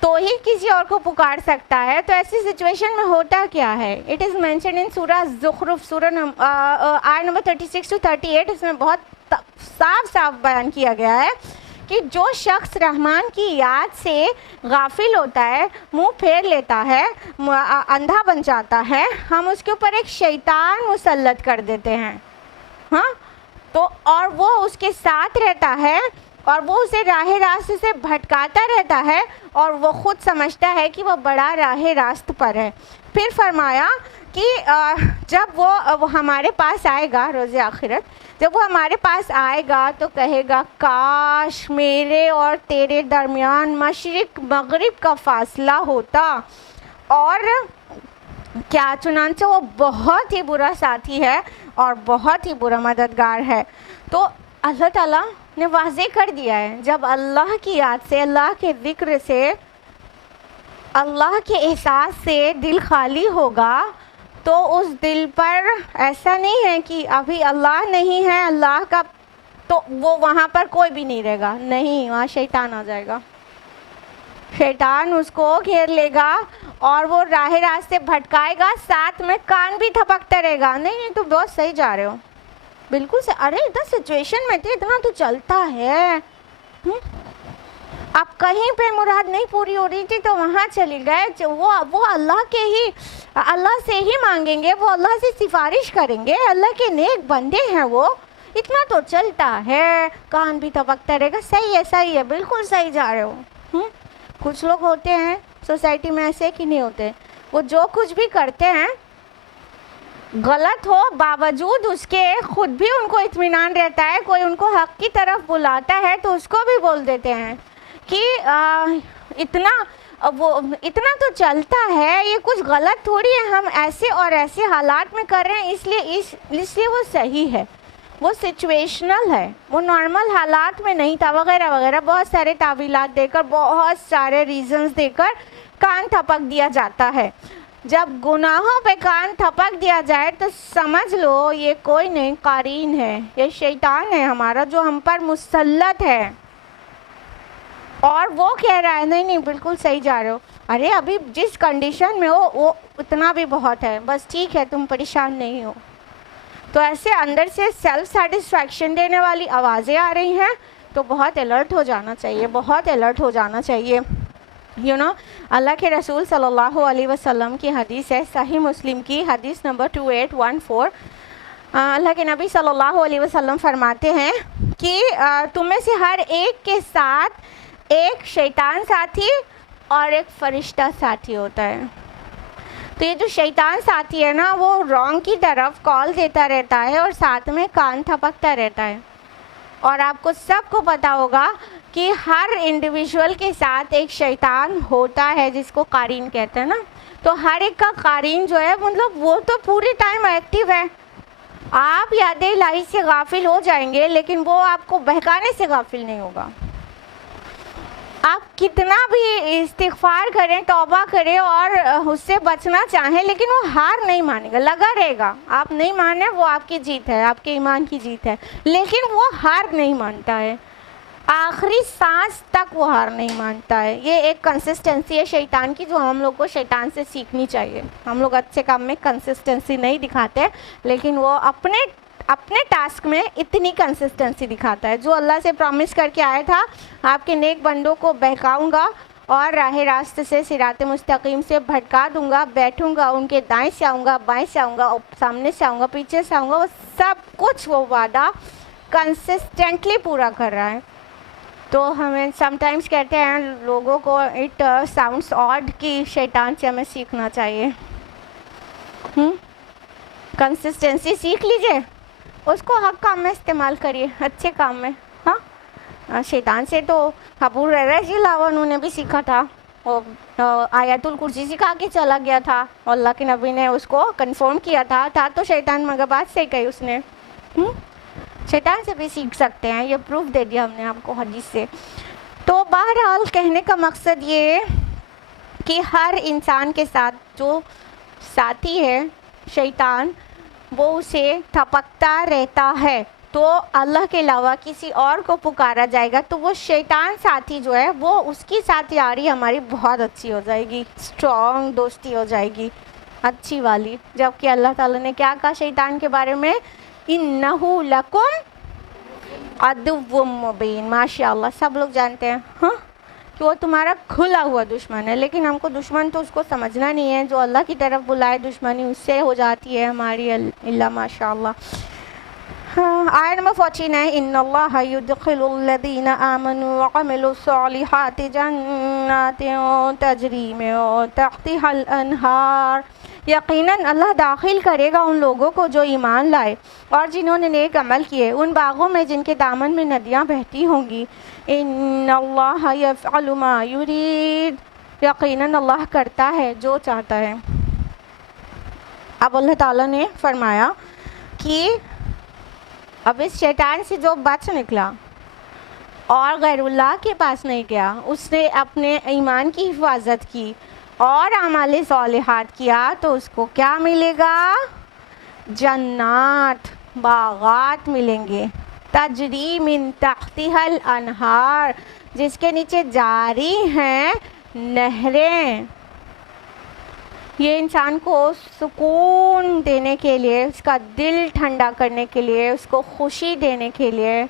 تو ہی کسی اور کو پکار سکتا ہے. تو ایسی سچویشن میں ہوتا کیا ہے؟ اٹ از مینشن ان سورہ زخرف, سورہ آیت نمبر 36 to 38. اس میں بہت صاف بیان کیا گیا ہے کہ جو شخص رحمان کی یاد سے غافل ہوتا ہے, منہ پھیر لیتا ہے, اندھا بن جاتا ہے, ہم اس کے اوپر ایک شیطان مسلط کر دیتے ہیں. ہاں, تو اور وہ اس کے ساتھ رہتا ہے اور وہ اسے راہ راست سے بھٹکاتا رہتا ہے, اور وہ خود سمجھتا ہے کہ وہ بڑا راہ راست پر ہے. پھر فرمایا کہ جب وہ ہمارے پاس آئے گا روز آخرت, جب وہ ہمارے پاس آئے گا تو کہے گا کاش میرے اور تیرے درمیان مشرق مغرب کا فاصلہ ہوتا. اور کیا, چنانچہ وہ بہت ہی برا ساتھی ہے اور بہت ہی برا مددگار ہے. تو اللہ تعالیٰ نے واضح کر دیا ہے, جب اللہ کی یاد سے, اللہ کے ذکر سے, اللہ کے احساس سے دل خالی ہوگا تو اس دل پر ایسا نہیں ہے کہ ابھی اللہ نہیں ہے, اللہ کا تو وہ وہاں پر کوئی بھی نہیں رہے گا. نہیں, وہاں شیطان آ جائے گا, شیطان اس کو گھیر لے گا اور وہ راہ راستے بھٹکائے گا, ساتھ میں کان بھی تھپکتا رہے گا. نہیں تو بہت صحیح جا رہے ہو, بالکل سے, ارے اتنا سچویشن میں تھے, اتنا تو چلتا ہے. اب کہیں پہ مراد نہیں پوری ہو رہی تھی تو وہاں چلی گئے, وہ اللہ کے ہی, اللہ سے ہی مانگیں گے, وہ اللہ سے سفارش کریں گے, اللہ کے نیک بندے ہیں وہ, اتنا تو چلتا ہے, کان بھی تھپکتا رہے گا. صحیح ہے, بالکل صحیح جا رہے ہو. کچھ لوگ ہوتے ہیں سوسائٹی میں ایسے کہ نہیں ہوتے, وہ جو کچھ بھی کرتے ہیں غلط ہو, باوجود اس کے خود بھی ان کو اطمینان رہتا ہے, کوئی ان کو حق کی طرف بلاتا ہے تو اس کو بھی بول دیتے ہیں کہ اتنا تو چلتا ہے، یہ کچھ غلط تھوڑی ہے، ہم ایسے اور ایسے حالات میں کر رہے ہیں اس لیے وہ صحیح ہے، وہ سچویشنل ہے، وہ نارمل حالات میں نہیں تھا، وغیرہ وغیرہ بہت سارے تعویلات دے کر، بہت سارے ریزنز دے کر کان تھپک دیا جاتا ہے۔ جب گناہوں پہ کان تھپک دیا جائے تو سمجھ لو یہ کوئی نہیں، قارین ہے، یہ شیطان ہے ہمارا جو ہم پر مسلط ہے، اور وہ کہہ رہا ہے نہیں بالکل صحیح جا رہے ہو، ارے ابھی جس کنڈیشن میں ہو وہ اتنا بھی بہت ہے، بس ٹھیک ہے تم پریشان نہیں ہو۔ تو ایسے اندر سے سیلف سیٹسفیکشن دینے والی آوازیں آ رہی ہیں تو بہت الرٹ ہو جانا چاہیے، بہت الرٹ ہو جانا چاہیے۔ اللہ کے رسول صلی اللہ علیہ وسلم کی حدیث ہے، صحیح مسلم کی حدیث نمبر 2814، اللہ کے نبی صلی اللہ علیہ وسلم فرماتے ہیں کہ تم میں سے ہر ایک کے ساتھ ایک شیطان ساتھی اور ایک فرشتہ ساتھی ہوتا ہے۔ تو یہ جو شیطان ساتھی ہے نا، وہ رانگ کی طرف کال دیتا رہتا ہے اور ساتھ میں کان تھپکتا رہتا ہے۔ اور آپ کو سب کو پتہ ہوگا کہ ہر انڈیویژول کے ساتھ ایک شیطان ہوتا ہے جس کو قارین کہتے ہیں نا، تو ہر ایک کا قارین جو ہے مطلب وہ تو پوری ٹائم ایکٹیو ہے۔ آپ یاد الہی سے غافل ہو جائیں گے لیکن وہ آپ کو بہکانے سے غافل نہیں ہوگا۔ آپ کتنا بھی استغفار کریں، توبہ کریں اور اس سے بچنا چاہیں، لیکن وہ ہار نہیں مانے گا، لگا رہے گا۔ آپ نہیں مانے وہ آپ کی جیت ہے، آپ کے ایمان کی جیت ہے، لیکن وہ ہار نہیں مانتا ہے، آخری سانس تک وہ ہار نہیں مانتا ہے۔ یہ ایک کنسسٹنسی ہے شیطان کی جو ہم لوگ کو شیطان سے سیکھنی چاہیے۔ ہم لوگ اچھے کام میں کنسسٹنسی نہیں دکھاتے، لیکن وہ اپنے ٹاسک میں اتنی کنسسٹنسی دکھاتا ہے۔ جو اللہ سے پرومس کر کے آیا تھا، آپ کے نیک بندوں کو بہکاؤں گا اور راہ راست سے صراط مستقیم سے بھٹکا دوں گا، بیٹھوں گا، ان کے دائیں سے آؤں گا، بائیں سے آؤں گا، سامنے سے آؤں گا، پیچھے سے آؤں گا، وہ سب کچھ وہ وعدہ کنسسٹنٹلی پورا کر رہا ہے۔ تو ہمیں سم ٹائمز کہتے ہیں لوگوں کو اٹ ساؤنڈس آڈ کہ شیطان سے ہمیں سیکھنا چاہیے۔ کنسسٹنسی سیکھ لیجئے، اس کو حق کام میں استعمال کریے، اچھے کام میں۔ ہاں، شیطان سے تو ابو ہریرہ رضی اللہ عنہ نے بھی سیکھا تھا، وہ آیت الکرسی سکھا کے چلا گیا تھا، اللہ کے نبی نے اس کو کنفرم کیا تھا تو شیطان مگر بات سے کہی اس نے۔ شیطان سے بھی سیکھ سکتے ہیں، یہ پروف دے دیا ہم نے آپ کو حدیث سے۔ تو بہرحال کہنے کا مقصد یہ ہے کہ ہر انسان کے ساتھ جو ساتھی ہے شیطان، وہ اسے تھپکتا رہتا ہے، تو اللہ کے علاوہ کسی اور کو پکارا جائے گا تو وہ شیطان ساتھی جو ہے وہ اس کی ساتھ یاری ہماری بہت اچھی ہو جائے گی، اسٹرانگ دوستی ہو جائے گی، اچھی والی۔ جبکہ اللہ تعالیٰ نے کیا کہا شیطان کے بارے میں؟ اِنَّهُ لَكُمْ عَدُوٌّ مُّبِينٌ۔ ماشاء اللہ سب لوگ جانتے ہیں کہ وہ تمہارا کھلا ہوا دشمن ہے، لیکن ہم کو دشمن تو اس کو سمجھنا نہیں ہے، جو اللہ کی طرف بلائے دشمنی اس سے ہو جاتی ہے ہماری، اللہ ماشاء اللہ۔ آیت نمبر 49، ان اللہ یدخل الذین آمنوا وعملوا الصالحات جنات تجری من تحتها الانہار، یقیناً اللہ داخل کرے گا ان لوگوں کو جو ایمان لائے اور جنہوں نے نیک عمل کیے، ان باغوں میں جن کے دامن میں ندیاں بہتی ہوں گی۔ ان اللہ یفعل ما یرید، یقیناً اللہ کرتا ہے جو چاہتا ہے۔ اب اللہ تعالیٰ نے فرمایا کہ اب اس شیطان سے جو بچ نکلا اور غیر اللہ کے پاس نہیں گیا، اس نے اپنے ایمان کی حفاظت کی اور اعمال صالحات کیا، تو اس کو کیا ملے گا؟ جنات، باغات ملیں گے، تجری من تحتها الانہار، جس کے نیچے جاری ہیں نہریں۔ یہ انسان کو سکون دینے کے لیے، اس کا دل ٹھنڈا کرنے کے لیے، اس کو خوشی دینے کے لیے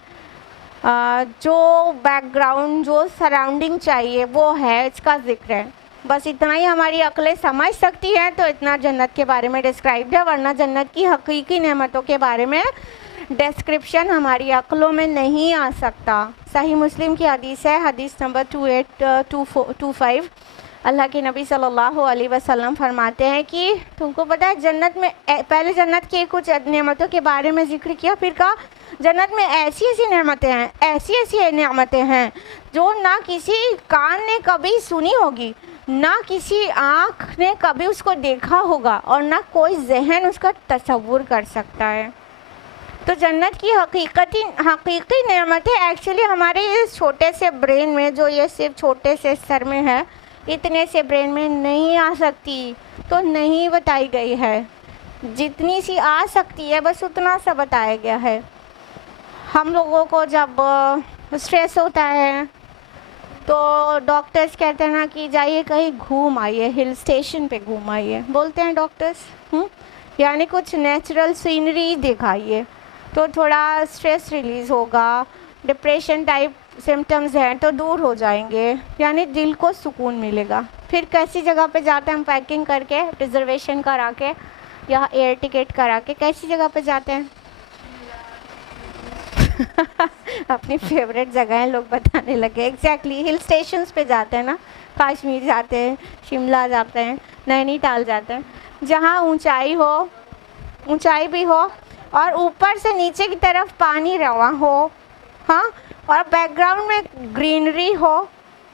جو بیک گراؤنڈ، جو سراؤنڈنگ چاہیے وہ ہے، اس کا ذکر ہے۔ بس اتنا ہی ہماری عقلیں سمجھ سکتی ہیں، تو اتنا جنت کے بارے میں ڈسکرائبڈ ہے، ورنہ جنت کی حقیقی نعمتوں کے بارے میں ڈسکرپشن ہماری عقلوں میں نہیں آ سکتا۔ صحیح مسلم کی حدیث ہے، حدیث نمبر 2825، اللہ کے نبی صلی اللہ علیہ وسلم فرماتے ہیں کہ تم کو پتہ ہے جنت میں، پہلے جنت کی کچھ نعمتوں کے بارے میں ذکر کیا، پھر کہا جنت میں ایسی ایسی نعمتیں ہیں، ایسی ایسی نعمتیں ہیں جو نہ کسی کان نے کبھی سنی ہوگی، نہ کسی آنکھ نے کبھی اس کو دیکھا ہوگا، اور نہ کوئی ذہن اس کا تصور کر سکتا ہے۔ تو جنت کی حقیقی نعمتیں ایکچولی ہمارے اس چھوٹے سے برین میں، جو یہ صرف چھوٹے سے سر میں ہے، اتنے سے برین میں نہیں آ سکتی، تو نہیں بتائی گئی ہے۔ جتنی سی آ سکتی ہے بس اتنا سا بتایا گیا ہے۔ ہم لوگوں کو جب اسٹریس ہوتا ہے تو ڈاکٹرز کہتے ہیں نا کہ جائیے کہیں گھوم آئیے، ہل اسٹیشن پہ گھوم آئیے، بولتے ہیں ڈاکٹرز، یعنی کچھ نیچرل سینری دکھائیے تو تھوڑا اسٹریس ریلیز ہوگا، ڈپریشن ٹائپ سمٹمز ہیں تو دور ہو جائیں گے، یعنی دل کو سکون ملے گا۔ پھر کیسی جگہ پہ جاتے ہیں ہم؟ پیکنگ کر کے، ریزرویشن کرا کے یا ایئر ٹکٹ کرا کے کیسی جگہ پہ جاتے ہیں؟ اپنی فیوریٹ جگہیں لوگ بتانے لگے۔ ایگزیکٹلی ہل اسٹیشنس پہ جاتے ہیں نا، کشمیر جاتے ہیں، شملہ جاتے ہیں، نینی تال جاتے ہیں، جہاں اونچائی ہو، اونچائی بھی ہو اور اوپر سے نیچے کی طرف پانی رواں ہو، ہاں، اور بیک گراؤنڈ میں گرینری ہو۔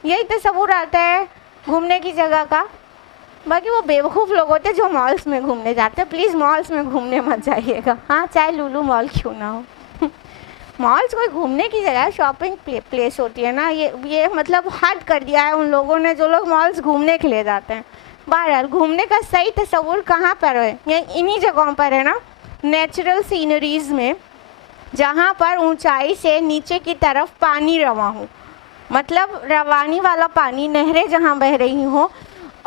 یہی تصور آتا ہے گھومنے کی جگہ کا۔ باقی وہ بیوقوف لوگ ہوتے ہیں جو مالس میں گھومنے جاتے ہیں، پلیز مالس میں گھومنے مت جائیے گا، ہاں، چاہے لولو مال کیوں نہ ہو۔ مالس کوئی گھومنے کی جگہ ہے، شاپنگ پلیس ہوتی ہے نا، یہ مطلب حد کر دیا ہے ان لوگوں نے جو لوگ مالس گھومنے کے لیے جاتے ہیں۔ بہرحال گھومنے کا صحیح تصور کہاں پر ہے؟ یہ انہی جگہوں پر ہے نا، نیچرل سینریز میں، جہاں پر اونچائی سے نیچے کی طرف پانی رواں ہو، مطلب روانی والا پانی، نہریں جہاں بہہ رہی ہوں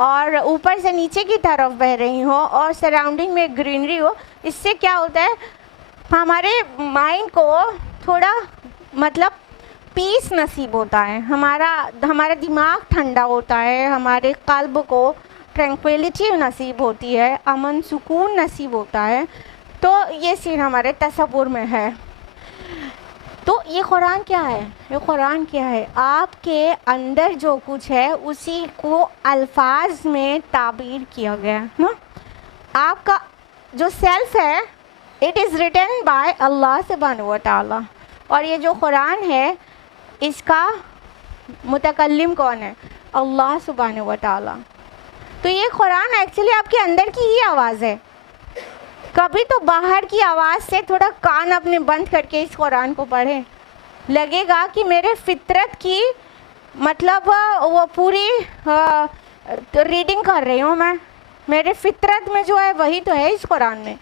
اور اوپر سے نیچے کی طرف بہہ رہی ہوں اور سراؤنڈنگ میں گرینری ہو۔ اس سے کیا ہوتا ہے؟ ہمارے مائنڈ کو تھوڑا مطلب پیس نصیب ہوتا ہے، ہمارا دماغ ٹھنڈا ہوتا ہے، ہمارے قلب کو ٹرینکویلٹی نصیب ہوتی ہے، امن سکون نصیب ہوتا ہے۔ تو یہ سین ہمارے تصور میں ہے۔ تو یہ قرآن کیا ہے؟ یہ قرآن کیا ہے؟ آپ کے اندر جو کچھ ہے اسی کو الفاظ میں تعبیر کیا گیا ہے نا۔ آپ کا جو سیلف ہے، اٹ از ریٹن بائی اللہ سبحانہ و تعالیٰ، اور یہ جو قرآن ہے اس کا متکلم کون ہے؟ اللہ سبحانہ و تعالیٰ۔ تو یہ قرآن ایکچولی آپ کے اندر کی ہی آواز ہے۔ کبھی تو باہر کی آواز سے تھوڑا کان اپنے بند کر کے اس قرآن کو پڑھیں، لگے گا کہ میرے فطرت کی مطلب وہ پوری ریڈنگ کر رہی ہوں میں، میرے فطرت میں جو ہے وہی تو ہے اس قرآن میں۔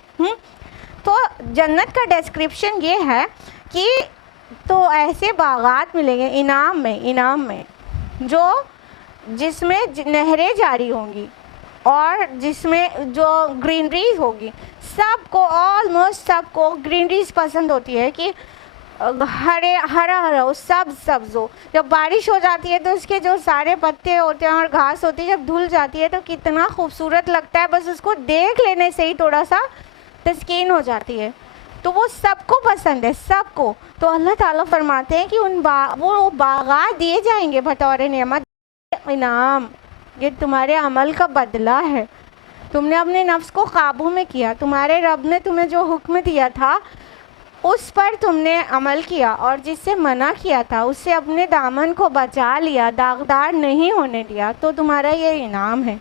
تو جنت کا ڈیسکرپشن یہ ہے کہ تو ایسے باغات ملیں گے انعام میں جس میں نہریں جاری ہوں گی اور جس میں جو گرینریز ہوگی۔ سب کو آلموسٹ سب کو گرینریز پسند ہوتی ہے کہ ہرا ہو، سبز ہو۔ جب بارش ہو جاتی ہے تو اس کے جو سارے پتے ہوتے ہیں اور گھاس ہوتی ہے جب دھل جاتی ہے تو کتنا خوبصورت لگتا ہے، بس اس کو دیکھ لینے سے ہی تھوڑا سا تسکین ہو جاتی ہے۔ تو وہ سب کو پسند ہے، سب کو۔ تو اللہ تعالیٰ فرماتے ہیں کہ وہ باغات دیے جائیں گے بطور نعمت، انعام، یہ تمہارے عمل کا بدلہ ہے۔ تم نے اپنے نفس کو قابو میں کیا، تمہارے رب نے تمہیں جو حکم دیا تھا اس پر تم نے عمل کیا، اور جس سے منع کیا تھا اس سے اپنے دامن کو بچا لیا، داغدار نہیں ہونے دیا، تو تمہارا یہ انعام ہے۔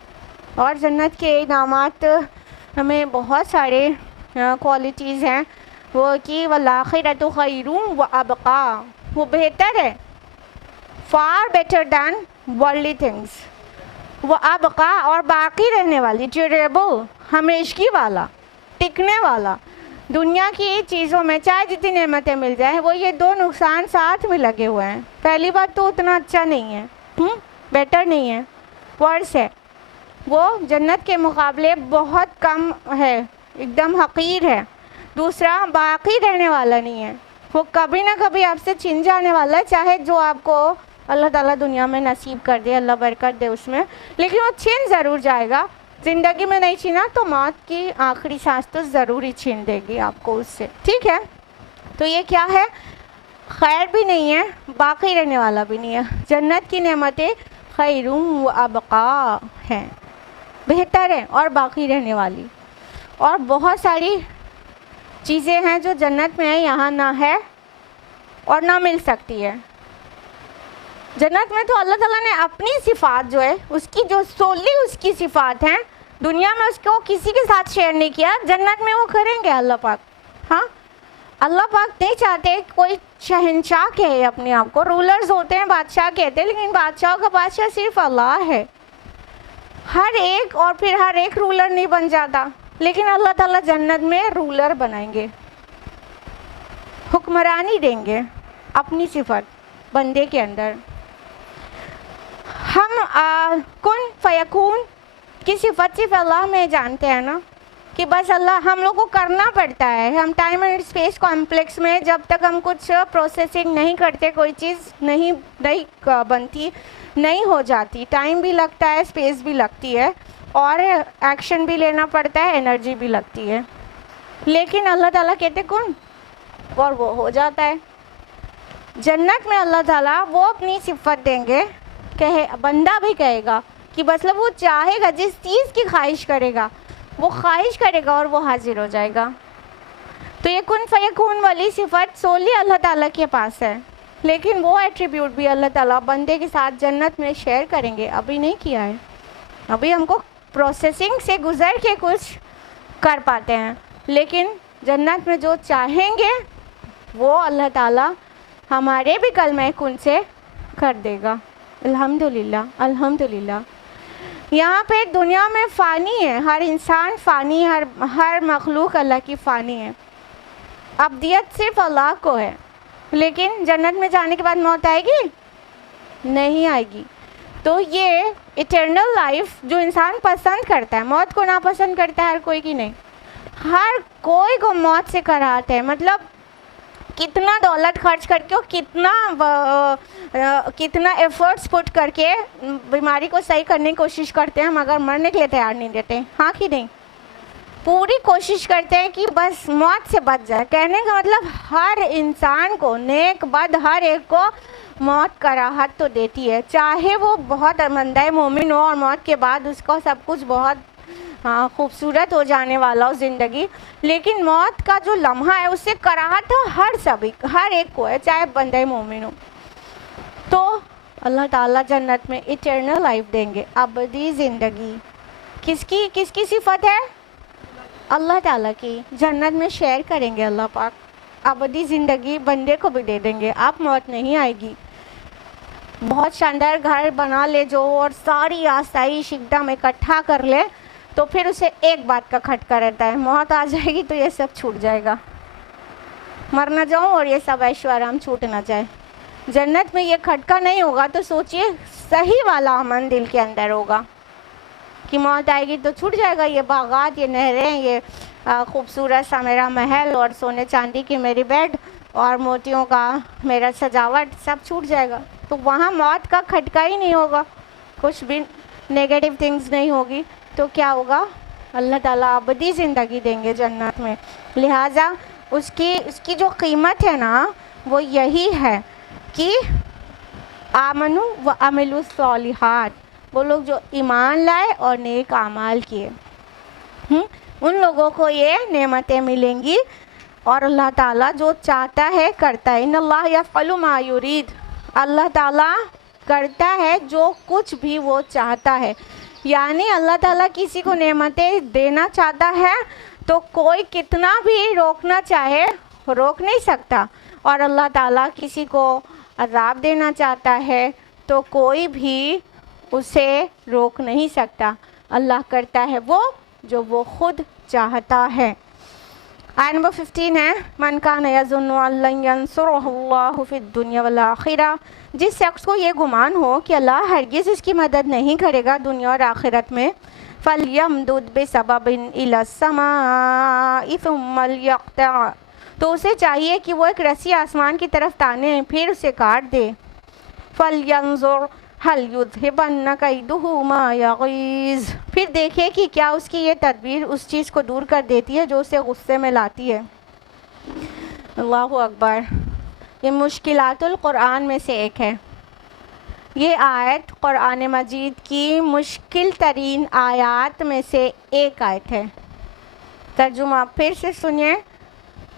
اور جنت کے انعامات ہمیں بہت سارے کوالٹیز ہیں، وہ کہ والآخرۃ خیر وابقیٰ، وہ بہتر ہے، for better than worldly things, وہ ابقا، اور باقی رہنے والی، ڈیوریبل، ہمیشگی والا، ٹکنے والا۔ دنیا کی چیزوں میں چاہے جتنی نعمتیں مل جائیں، وہ یہ دو نقصان ساتھ میں لگے ہوئے ہیں۔ پہلی بات تو اتنا اچھا نہیں ہے، بیٹر نہیں ہے، ورس ہے، وہ جنت کے مقابلے بہت کم ہے، ایک دم حقیر ہے۔ دوسرا، باقی رہنے والا نہیں ہے، وہ کبھی نہ کبھی آپ سے چھن جانے والا ہے، چاہے جو آپ کو اللہ تعالیٰ دنیا میں نصیب کر دے، اللہ برکت دے اس میں، لیکن وہ چھن ضرور جائے گا۔ زندگی میں نہیں چھنا تو موت کی آخری سانس تو ضرور ہی چھین دے گی آپ کو اس سے، ٹھیک ہے؟ تو یہ کیا ہے؟ خیر بھی نہیں ہے، باقی رہنے والا بھی نہیں ہے۔ جنت کی نعمتیں خیر و ابقا ہیں، بہتر ہے اور باقی رہنے والی۔ اور بہت ساری چیزیں ہیں جو جنت میں یہاں نہ ہے اور نہ مل سکتی ہے. جنت میں تو اللہ تعالیٰ نے اپنی صفات جو ہے اس کی جو سولی اس کی صفات ہیں دنیا میں اس کو کسی کے ساتھ شیئر نہیں کیا, جنت میں وہ کریں گے اللہ پاک. ہاں اللہ پاک نہیں چاہتے کوئی شہنشاہ کہے اپنے آپ کو, رولرز ہوتے ہیں بادشاہ کہتے ہیں, لیکن بادشاہوں کا بادشاہ صرف اللہ ہے. ہر ایک اور پھر ہر ایک رولر نہیں بن جاتا, لیکن اللہ تعالیٰ جنت میں رولر بنائیں گے, حکمرانی دیں گے اپنی صفت بندے کے اندر. ہم کن فیکون کی صفت صرف اللہ میں جانتے ہیں نا, کہ بس اللہ ہم لوگ کو کرنا پڑتا ہے. ہم ٹائم اینڈ اسپیس کمپلیکس میں جب تک ہم کچھ پروسیسنگ نہیں کرتے کوئی چیز نہیں بنتی, نہیں ہو جاتی. ٹائم بھی لگتا ہے, اسپیس بھی لگتی ہے, اور ایکشن بھی لینا پڑتا ہے, انرجی بھی لگتی ہے. لیکن اللہ تعالیٰ کہتے کن اور وہ ہو جاتا ہے. جنت میں اللہ تعالیٰ وہ اپنی صفت دیں گے, بندہ بھی کہے گا کہ مطلب وہ چاہے گا جس چیز کی خواہش کرے گا وہ خواہش کرے گا اور وہ حاضر ہو جائے گا. تو یہ کن فیکون والی صفت سولی اللہ تعالیٰ کے پاس ہے, لیکن وہ ایٹریبیوٹ بھی اللہ تعالیٰ بندے کے ساتھ جنت میں شیئر کریں گے. ابھی نہیں کیا ہے, ابھی ہم کو پروسیسنگ سے گزر کے کچھ کر پاتے ہیں, لیکن جنت میں جو چاہیں گے وہ اللہ تعالیٰ ہمارے بھی کلمہ کن سے کر دے گا. الحمدللہ الحمدللہ. یہاں پہ دنیا میں فانی ہے, ہر انسان فانی, ہر مخلوق اللہ کی فانی ہے. ابدیت صرف اللہ کو ہے, لیکن جنت میں جانے کے بعد موت آئے گی نہیں آئے گی. تو یہ ایٹرنل لائف جو انسان پسند کرتا ہے, موت کو ناپسند کرتا ہے ہر کوئی کی نہیں, ہر کوئی کو موت سے کراہت ہے. مطلب کتنا دولت خرچ کر کے اور کتنا ایفرٹس پٹ کر کے بیماری کو صحیح کرنے کی کوشش کرتے ہیں, مگر مرنے کے لیے تیار نہیں دیتے. ہاں کہ نہیں, پوری کوشش کرتے ہیں کہ بس موت سے بچ جائے. کہنے کا مطلب ہر انسان کو, نیک بد ہر ایک کو موت کراہت تو دیتی ہے, چاہے وہ بہت بندہ مومن ہو اور موت کے بعد اس کو سب کچھ بہت خوبصورت ہو جانے والا ہو زندگی, لیکن موت کا جو لمحہ ہے اس سے کراہت تو ہر ایک کو ہے, چاہے بندہ مومن ہو. تو اللہ تعالیٰ جنت میں ایٹرنل لائف دیں گے, ابدی زندگی. کس کی صفت ہے؟ اللہ تعالیٰ کی. جنت میں شیئر کریں گے اللہ پاک, ابدی زندگی بندے کو بھی دے دیں گے. اب موت نہیں آئے گی. بہت شاندار گھر بنا لے جو اور ساری آسائش ایک دم اکٹھا کر لے, تو پھر اسے ایک بات کا کھٹکا رہتا ہے, موت آ جائے گی تو یہ سب چھوٹ جائے گا, مر نہ جاؤں اور یہ سب عیش و آرام چھوٹ نہ جائے. جنت میں یہ کھٹکا نہیں ہوگا, تو سوچئے صحیح والا امن دل کے اندر ہوگا کہ موت آئے گی تو چھوٹ جائے گا, یہ باغات, یہ نہریں, یہ خوبصورت سا میرا محل اور سونے چاندی کی میری بیڈ اور موتیوں کا میرا سجاوٹ سب چھوٹ جائے گا. تو وہاں موت کا کھٹکا ہی نہیں ہوگا, کچھ بھی نیگیٹو تھنگز نہیں ہوگی. تو کیا ہوگا؟ اللہ تعالیٰ ابدی زندگی دیں گے جنت میں. لہٰذا اس کی جو قیمت ہے نا وہ یہی ہے کہ آمنو و عملوا الصالحات, وہ لوگ جو ایمان لائے اور نیک اعمال کیے, ان لوگوں کو یہ نعمتیں ملیں گی. اور اللہ تعالیٰ جو چاہتا ہے کرتا ہے. ان اللہ یفعل ما یرید, اللہ تعالیٰ کرتا ہے جو کچھ بھی وہ چاہتا ہے. یعنی اللہ تعالیٰ کسی کو نعمتیں دینا چاہتا ہے تو کوئی کتنا بھی روکنا چاہے روک نہیں سکتا, اور اللہ تعالیٰ کسی کو عذاب دینا چاہتا ہے تو کوئی بھی اسے روک نہیں سکتا. اللہ کرتا ہے وہ جو وہ خود چاہتا ہے. آیت نمبر 15 ہے, من کان یظن ان لن ینصرہ اللہ فی الدنیا والآخرہ, جس شخص کو یہ گمان ہو کہ اللہ ہرگز اس کی مدد نہیں کرے گا دنیا اور آخرت میں, فَلْيَمْدُدْ بِسَبَبٍ إِلَى السَّمَاءِ ثُمَّ لْيَقْطَعْ, تو اسے چاہیے کہ وہ ایک رسی آسمان کی طرف تانے پھر اسے کاٹ دے. فَلْيَنْظُرْ هَلْ يُذْهِبَنَّ كَيْدُهُ مَا يَغِيظُ, پھر دیکھے کہ کیا اس کی یہ تدبیر اس چیز کو دور کر دیتی ہے جو اسے غصے میں لاتی ہے. اللہ اکبر. یہ مشکلات القرآن میں سے ایک ہے. یہ آیت قرآن مجید کی مشکل ترین آیات میں سے ایک آیت ہے. ترجمہ پھر سے سنیے.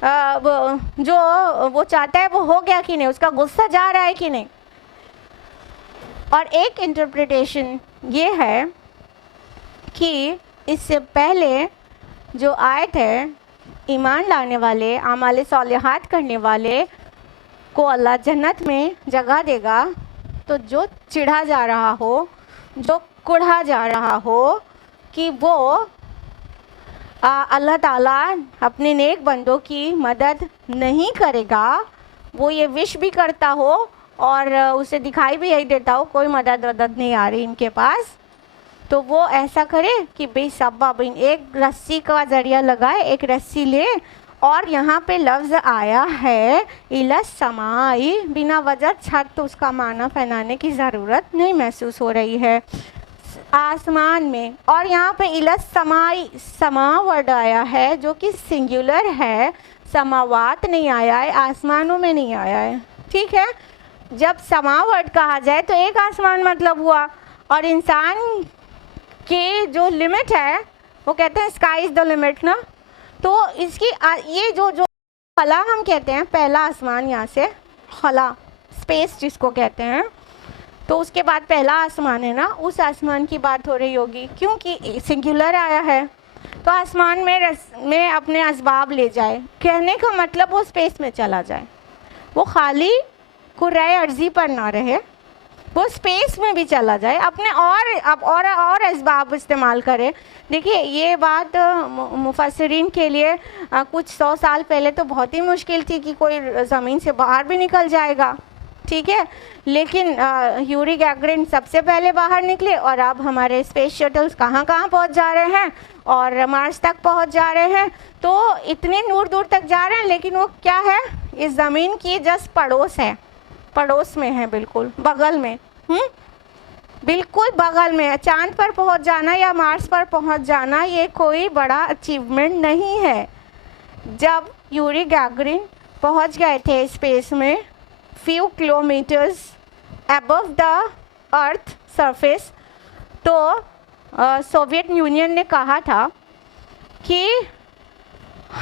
جو وہ چاہتا ہے وہ ہو گیا کہ نہیں, اس کا غصہ جا رہا ہے کہ نہیں. اور ایک انٹرپریٹیشن یہ ہے کہ اس سے پہلے جو آیت ہے, ایمان لانے والے, اعمال صالحات کرنے والے کو اللہ جنت میں جگہ دے گا. تو جو چڑھا جا رہا ہو, جو کڑھا جا رہا ہو کہ وہ اللہ تعالیٰ اپنے نیک بندوں کی مدد نہیں کرے گا, وہ یہ وش بھی کرتا ہو اور اسے دکھائی بھی یہی دیتا ہو کوئی مدد نہیں آ رہی ان کے پاس, تو وہ ایسا کرے کہ بے سبب ایک رسی کا ذریعہ لگائے, ایک رسی لے, اور یہاں پہ لفظ آیا ہے الی السماء, بنا وجہ چھت, تو اس کا معنی پھیلانے کی ضرورت نہیں محسوس ہو رہی ہے, آسمان میں. اور یہاں پہ الی السماء, سما ورڈ آیا ہے جو کہ سنگولر ہے, سماوات نہیں آیا ہے, آسمانوں میں نہیں آیا ہے. ٹھیک ہے, جب سما ورڈ کہا جائے تو ایک آسمان مطلب ہوا, اور انسان کی جو لمٹ ہے وہ کہتے ہیں اسکائی از دا لمٹ نا. تو اس کی یہ جو خلا ہم کہتے ہیں, پہلا آسمان, یہاں سے خلا اسپیس جس کو کہتے ہیں, تو اس کے بعد پہلا آسمان ہے نا, اس آسمان کی بات ہو رہی ہوگی کیونکہ سنگولر آیا ہے. تو آسمان میں اپنے اسباب لے جائے, کہنے کا مطلب وہ اسپیس میں چلا جائے, وہ خالی کرۂ ارضی پر نہ رہے, وہ اسپیس میں بھی چلا جائے, اپنے اور اسباب استعمال کرے. دیکھیے یہ بات مفسرین کے لیے کچھ 100 سال پہلے تو بہت ہی مشکل تھی کہ کوئی زمین سے باہر بھی نکل جائے گا. ٹھیک ہے, لیکن یوری گیگرن سب سے پہلے باہر نکلے, اور اب ہمارے اسپیس شٹلز کہاں پہنچ جا رہے ہیں, اور مارس تک پہنچ جا رہے ہیں. تو اتنے دور تک جا رہے ہیں, لیکن وہ کیا ہے, اس زمین کی جسٹ پڑوس ہے, پڑوس میں ہے, بالکل بغل میں, بالکل بغل میں. چاند پر پہنچ جانا یا مارس پر پہنچ جانا یہ کوئی بڑا اچیومنٹ نہیں ہے. جب یوری گیگرن پہنچ گئے تھے اسپیس میں few kilometers above the earth surface, تو سوویت یونین نے کہا تھا کہ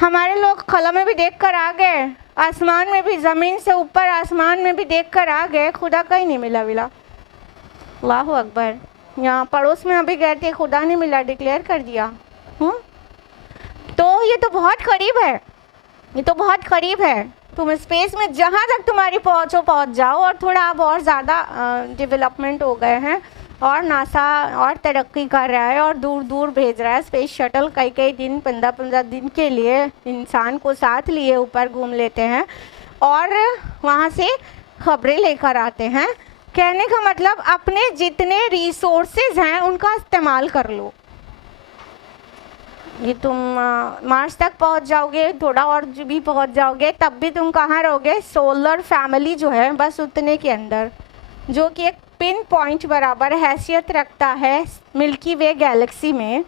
ہمارے لوگ خلا میں بھی دیکھ کر آ گئے, آسمان میں بھی, زمین سے اوپر آسمان میں بھی دیکھ کر آ گئے, خدا کا ہی نہیں ملا. اللہ اکبر. یہاں پڑوس میں ابھی گئے تھے, خدا نہیں ملا, ڈکلیئر کر دیا. تو یہ تو بہت قریب ہے, یہ تو بہت قریب ہے. تم اسپیس میں جہاں تک تمہاری پہنچ جاؤ, اور تھوڑا اب اور زیادہ ڈیولپمنٹ ہو گئے ہیں, اور ناسا اور ترقی کر رہا ہے اور دور بھیج رہا ہے اسپیس شٹل, کئی دن 15 دن کے لیے انسان کو ساتھ لیے اوپر گھوم لیتے ہیں, اور وہاں سے خبریں لے کر آتے ہیں. کہنے کا مطلب اپنے جتنے ریسورسز ہیں ان کا استعمال کر لو. یہ تم مارس تک پہنچ جاؤ گے, تھوڑا اور بھی پہنچ جاؤ گے, تب بھی تم کہاں رہو گے, سولر فیملی جو ہے بس اتنے کے اندر, جو کہ ایک پن پوائنٹ برابر حیثیت رکھتا ہے ملکی وے گیلیکسی میں.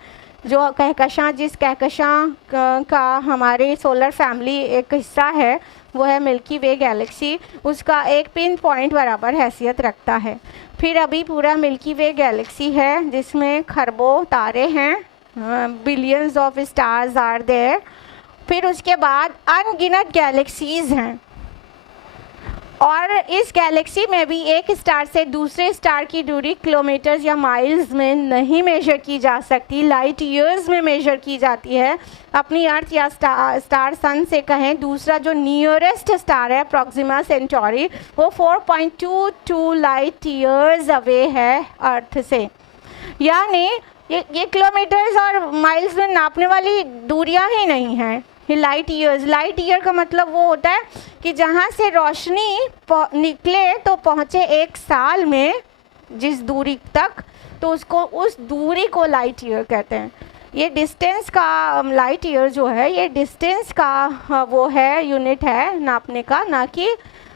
جو کہکشاں, جس کہکشاں کا ہمارے سولر فیملی ایک حصہ ہے, وہ ہے ملکی وے گیلیکسی, اس کا ایک پن پوائنٹ برابر حیثیت رکھتا ہے. پھر ابھی پورا ملکی وے گیلیکسی ہے جس میں خربوں تارے ہیں, billions of stars are there. پھر اس کے بعد ان گنت گیلیکسیز ہیں, اور اس گیلیکسی میں بھی ایک اسٹار سے دوسرے اسٹار کی دوری کلومیٹرز یا مائلز میں نہیں میجر کی جا سکتی, لائٹ ایئرز میں میجر کی جاتی ہے. اپنی ارتھ یا اسٹار سن سے کہیں, دوسرا جو نیئرسٹ اسٹار ہے پروکسیما سینٹوری, وہ 4.22 لائٹ ایئرز اوے ہے ارتھ سے. یعنی یہ کلومیٹرز اور مائلز میں ناپنے والی دوریاں ہی نہیں ہیں, یہ لائٹ ایئر کا مطلب وہ ہوتا ہے کہ جہاں سے روشنی نکلے تو پہنچے 1 سال میں جس دوری تک, تو اس دوری کو لائٹ ایئر کہتے ہیں. یہ ڈسٹینس کا, لائٹ ایئر جو ہے یہ ڈسٹینس کا وہ ہے, یونٹ ہے ناپنے کا, نہ کہ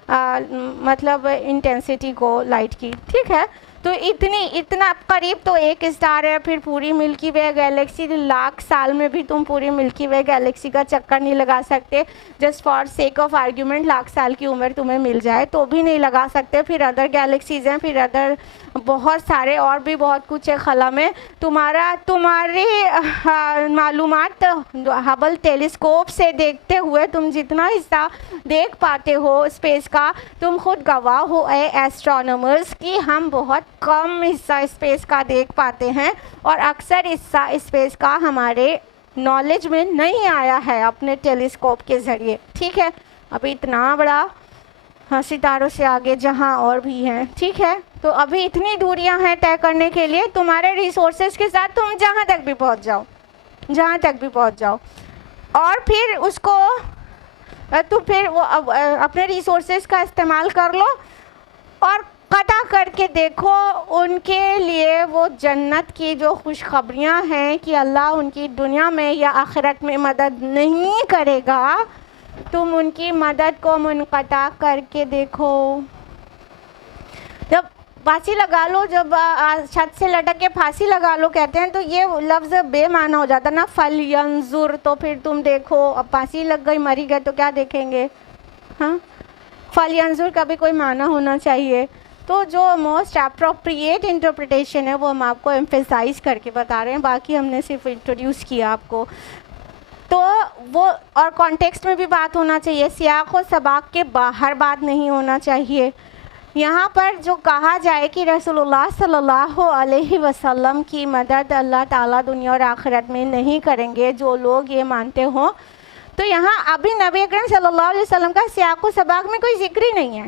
مطلب انٹینسٹی کو لائٹ کی. ٹھیک ہے, تو اتنا قریب تو ایک اسٹار ہے. پھر پوری ملکی وے گیلیکسی, لاکھ سال میں بھی تم پوری ملکی وے گیلیکسی کا چکر نہیں لگا سکتے. Just for sake of argument lakh سال کی عمر تمہیں مل جائے تو بھی نہیں لگا سکتے. پھر ادر گیلیکسیز ہیں, پھر ادر بہت سارے اور بھی بہت کچھ ہے خلا میں. تمہاری معلومات ہبل ٹیلیسکوپ سے دیکھتے ہوئے تم جتنا حصہ دیکھ پاتے ہو اسپیس کا، تم خود گواہ ہو اے ایسٹرونامرز کہ ہم بہت کم حصہ اسپیس کا دیکھ پاتے ہیں، اور اکثر حصہ اسپیس کا ہمارے نالج میں نہیں آیا ہے اپنے ٹیلیسکوپ کے ذریعے. ٹھیک ہے، ابھی اتنا بڑا ستاروں سے آگے جہاں اور بھی ہیں. ٹھیک ہے، تو ابھی اتنی دوریاں ہیں طے کرنے کے لیے. تمہارے ریسورسز کے ساتھ تم جہاں تک بھی پہنچ جاؤ، اور پھر اس کو تو پھر وہ اپنے ریسورسز کا استعمال کر لو اور قطع کر کے دیکھو ان کے لیے وہ جنت کی جو خوشخبریاں ہیں کہ اللہ ان کی دنیا میں یا آخرت میں مدد نہیں کرے گا. تم ان کی مدد کو منقطع کر کے دیکھو. جب پھانسی لگا لو، جب چھت سے لٹک کے پھانسی لگا لو کہتے ہیں تو یہ لفظ بے معنی ہو جاتا نا. فَلْيَنْظُرْ، تو پھر تم دیکھو. اب پھانسی لگ گئی، مری گئے تو کیا دیکھیں گے؟ ہاں، فَلْيَنْظُرْ کا بھی کوئی معنی ہونا چاہیے. تو جو موسٹ اپروپریٹ انٹرپریٹیشن ہے وہ ہم آپ کو ایمفیسائز کر کے بتا رہے ہیں، باقی ہم نے صرف انٹروڈیوس کیا آپ کو. تو وہ اور کانٹیکسٹ میں بھی بات ہونا چاہیے، سیاق و سباق کے باہر بات نہیں ہونا چاہیے. یہاں پر جو کہا جائے کہ رسول اللہ صلی اللہ علیہ وسلم کی مدد اللہ تعالیٰ دنیا اور آخرت میں نہیں کریں گے جو لوگ یہ مانتے ہوں، تو یہاں ابھی نبی اکرم صلی اللہ علیہ وسلم کا سیاق و سباق میں کوئی ذکر ہی نہیں ہے.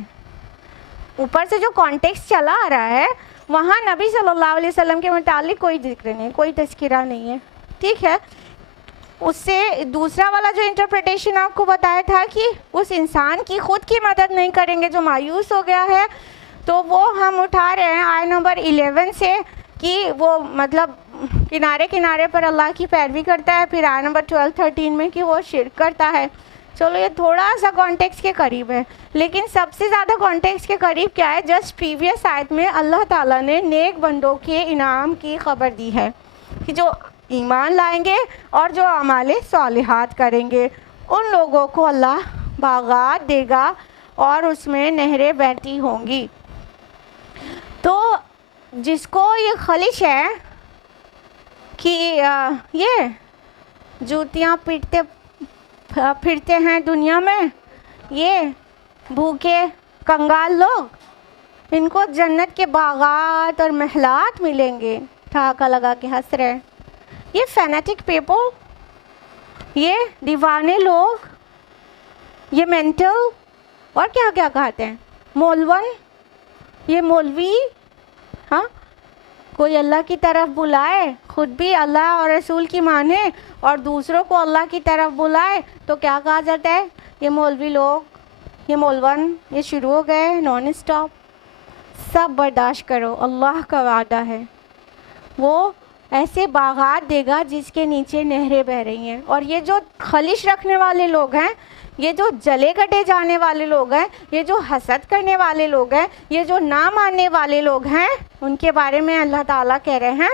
اوپر سے جو کانٹیکسٹ چلا آ رہا ہے وہاں نبی صلی اللہ علیہ وسلم کے متعلق کوئی ذکر نہیں، کوئی تذکرہ نہیں ہے. ٹھیک ہے، اس سے دوسرا والا جو انٹرپریٹیشن آپ کو بتایا تھا کہ اس انسان کی خود کی مدد نہیں کریں گے جو مایوس ہو گیا ہے، تو وہ ہم اٹھا رہے ہیں آیت نمبر 11 سے کہ وہ مطلب کنارے پر اللہ کی پیروی کرتا ہے. پھر آیت نمبر 12-13 میں کہ وہ شرک کرتا ہے. چلو یہ تھوڑا سا کانٹیکس کے قریب ہے، لیکن سب سے زیادہ کانٹیکس کے قریب کیا ہے؟ جسٹ پریویس آیت میں اللہ تعالیٰ نے نیک بندوں کے انعام کی خبر دی ہے کہ جو ایمان لائیں گے اور جو اعمال صالحات کریں گے ان لوگوں کو اللہ باغات دے گا اور اس میں نہریں بہتی ہوں گی. تو جس کو یہ خلش ہے کہ یہ جوتیاں پیٹتے پھرتے ہیں دنیا میں، یہ بھوکے کنگال لوگ، ان کو جنت کے باغات اور محلات ملیں گے، ٹھاکا لگا کے ہنس رہے. یہ فینیٹک پیپل، یہ دیوانے لوگ، یہ مینٹل اور کیا کیا کہتے ہیں، مولون، یہ مولوی. ہاں، کوئی اللہ کی طرف بلائے، خود بھی اللہ اور رسول کی مانے اور دوسروں کو اللہ کی طرف بلائے تو کیا کہا جاتا ہے؟ یہ مولوی لوگ، یہ مولون، یہ شروع ہو گئے نان اسٹاپ. سب برداشت کرو، اللہ کا وعدہ ہے وہ ایسے باغات دے گا جس کے نیچے نہریں بہہ رہی ہیں. اور یہ جو خلش رکھنے والے لوگ ہیں، یہ جو جلے کٹے جانے والے لوگ ہیں، یہ جو حسد کرنے والے لوگ ہیں، یہ جو نہ ماننے والے لوگ ہیں، ان کے بارے میں اللہ تعالیٰ کہہ رہے ہیں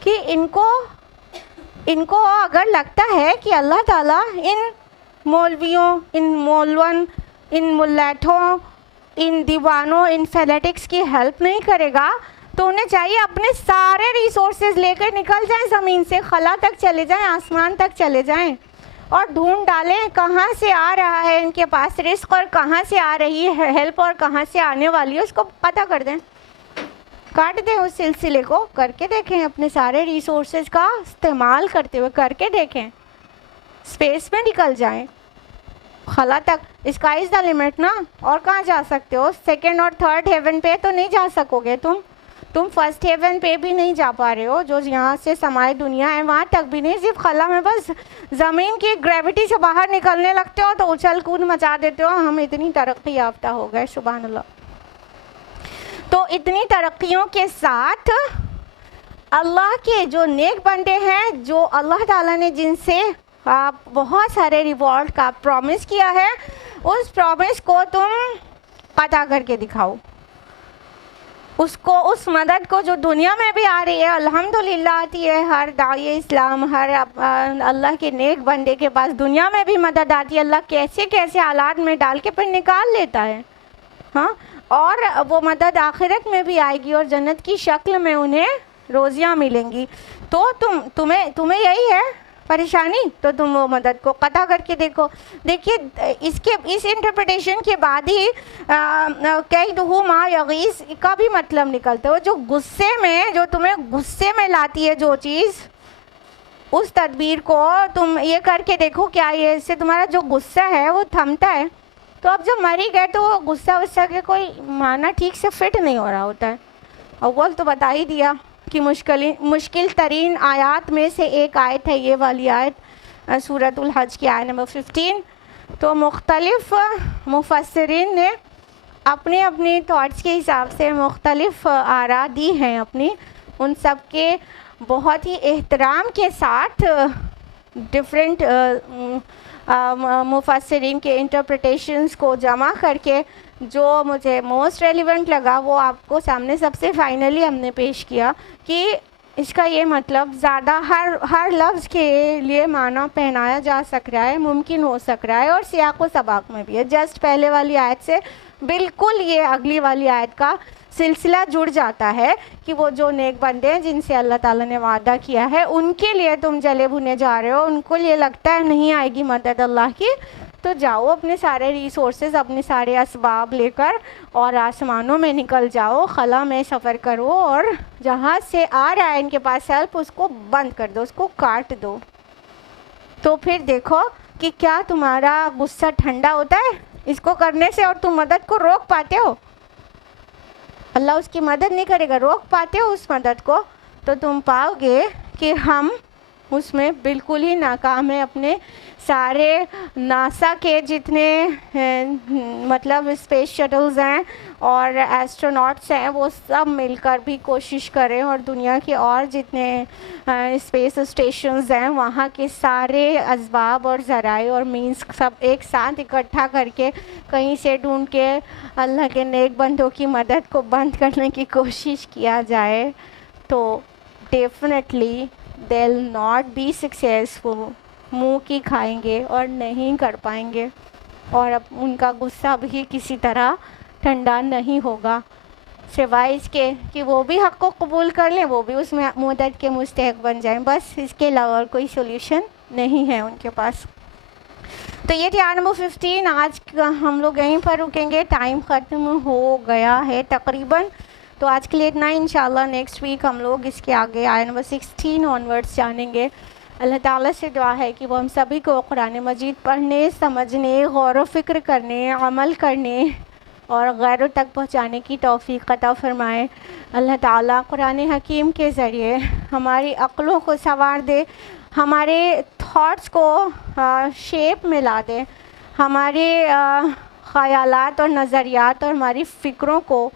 کہ ان کو اگر لگتا ہے کہ اللہ تعالیٰ ان مولویوں، ان مولون، ان ملیٹھوں، ان دیوانوں، ان فینیٹکس کی ہیلپ نہیں کرے گا تو انہیں چاہیے اپنے سارے ریسورسز لے کر نکل جائیں، زمین سے خلا تک چلے جائیں، آسمان تک چلے جائیں اور ڈھونڈ ڈالیں کہاں سے آ رہا ہے ان کے پاس رزق اور کہاں سے آ رہی ہے ہیلپ اور کہاں سے آنے والی ہے، اس کو پتہ کر دیں، کاٹ دیں اس سلسلے کو. کر کے دیکھیں، اپنے سارے ریسورسز کا استعمال کرتے ہوئے کر کے دیکھیں، اسپیس میں نکل جائیں، خلا تک. اسکائی از دا لمٹ نا. اور کہاں جا سکتے ہو؟ سیکنڈ اور تھرڈ ہیون پہ تو نہیں جا سکو گے تم فرسٹ ہیون پہ بھی نہیں جا پا رہے ہو، جو یہاں سے سمائے دنیا ہے وہاں تک بھی نہیں. صرف خلا میں بس زمین کی گریوٹی سے باہر نکلنے لگتے ہو تو اچھل کود مچا دیتے ہو. ہم اتنی ترقی یافتہ ہو گئے، سبحان اللہ. تو اتنی ترقیوں کے ساتھ اللہ کے جو نیک بندے ہیں، جو اللہ تعالیٰ نے جن سے بہت سارے ریوارڈ کا پرومس کیا ہے، اس پرومس کو تم قطع کر کے دکھاؤ. اس مدد کو جو دنیا میں بھی آ رہی ہے الحمدللہ آتی ہے. ہر داعی اسلام، ہر اللہ کے نیک بندے کے پاس دنیا میں بھی مدد آتی ہے. اللہ کیسے کیسے حالات میں ڈال کے پھر نکال لیتا ہے. ہاں، اور وہ مدد آخرت میں بھی آئے گی اور جنت کی شکل میں انہیں روزیاں ملیں گی. تو تمہیں یہی ہے پریشانی, تو تم وہ مدد کو قطع کر کے دیکھو. دیکھیے اس انٹرپریٹیشن کے بعد ہی کیدہ ما یغیظ کا بھی مطلب نکلتا ہے. جو غصے میں, جو تمہیں غصے میں لاتی ہے جو چیز, اس تدبیر کو تم یہ کر کے دیکھو کیا یہ اس سے تمہارا جو غصہ ہے وہ تھمتا ہے. تو اب جب مری گئے تو وہ غصہ کے کوئی معنی ٹھیک سے فٹ نہیں ہو رہا ہوتا ہے. اول تو بتا ہی دیا کہ مشکل ترین آیات میں سے ایک آیت ہے یہ والی آیت, سورۃ الحج کی آیت نمبر 15. تو مختلف مفسرین نے اپنے اپنے تھاٹس کے حساب سے مختلف آراء دی ہیں اپنی, ان سب کے بہت ہی احترام کے ساتھ ڈفرینٹ مفسرین کے انٹرپریٹیشنز کو جمع کر کے جو مجھے موسٹ ریلیونٹ لگا وہ آپ کو سامنے سب سے فائنلی ہم نے پیش کیا کہ اس کا یہ مطلب زیادہ ہر لفظ کے لیے معنی پہنایا جا سک رہا ہے, ممکن ہو سک رہا ہے, اور سیاق و سباق میں بھی ہے. جسٹ پہلے والی آیت سے بالکل یہ اگلی والی آیت کا سلسلہ جڑ جاتا ہے کہ وہ جو نیک بندے ہیں جن سے اللہ تعالیٰ نے وعدہ کیا ہے ان کے لیے تم جلے بھنے جا رہے ہو, ان کو یہ لگتا ہے نہیں آئے گی مدد اللہ کی, تو جاؤ اپنے سارے ریسورسز, اپنے سارے اسباب لے کر اور آسمانوں میں نکل جاؤ, خلا میں سفر کرو, اور جہاں سے آ رہا ہے ان کے پاس ہیلپ اس کو بند کر دو, اس کو کاٹ دو. تو پھر دیکھو کہ کیا تمہارا غصہ ٹھنڈا ہوتا ہے اس کو کرنے سے, اور تم مدد کو روک پاتے ہو. اللہ اس کی مدد نہیں کرے گا, روک پاتے ہو اس مدد کو, تو تم پاؤ گے کہ ہم اس میں بالکل ہی ناکام ہیں. اپنے سارے ناسا کے جتنے مطلب اسپیس شٹلز ہیں اور ایسٹروناٹس ہیں وہ سب مل کر بھی کوشش کریں, اور دنیا کے اور جتنے اسپیس اسٹیشنز ہیں وہاں کے سارے اسباب اور ذرائع اور مینس سب ایک ساتھ اکٹھا کر کے کہیں سے ڈھونڈ کے اللہ کے نیک بندوں کی مدد کو بند کرنے کی کوشش کیا جائے, تو definitely they will not be successful. منہ کی کھائیں گے اور نہیں کر پائیں گے, اور اب ان کا غصہ بھی کسی طرح ٹھنڈا نہیں ہوگا سوائے اس کے کہ وہ بھی حق کو قبول کر لیں, وہ بھی اس میں مدد کے مستحق بن جائیں. بس اس کے علاوہ اور کوئی سولوشن نہیں ہے ان کے پاس. تو یہ تھی آیت نمبر 15. آج ہم لوگ یہیں پر رکیں گے, ٹائم ختم ہو گیا ہے تقریباً, تو آج کے لیے اتنا ہی. انشاءاللہ نیکسٹ ویک ہم لوگ اس کے آگے آیت نمبر 16 آنورڈس جانیں گے. اللہ تعالیٰ سے دعا ہے کہ وہ ہم سبھی کو قرآن مجید پڑھنے, سمجھنے, غور و فکر کرنے, عمل کرنے اور غیروں تک پہنچانے کی توفیق عطا فرمائے. اللہ تعالیٰ قرآن حکیم کے ذریعے ہماری عقلوں کو سنوار دے, ہمارے تھاٹس کو شیپ میں لا دے, ہمارے خیالات اور نظریات اور ہماری فکروں کو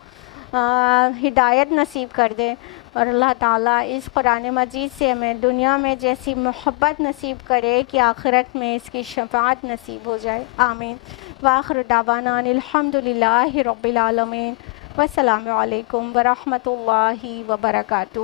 ہدایت نصیب کر دے, اور اللہ تعالیٰ اس قرآن مجید سے ہمیں دنیا میں جیسی محبت نصیب کرے کہ آخرت میں اس کی شفاعت نصیب ہو جائے. آمین. وآخر دعوانا ان الحمد للہ رب العالمین. والسلام علیکم ورحمۃ اللہ وبرکاتہ.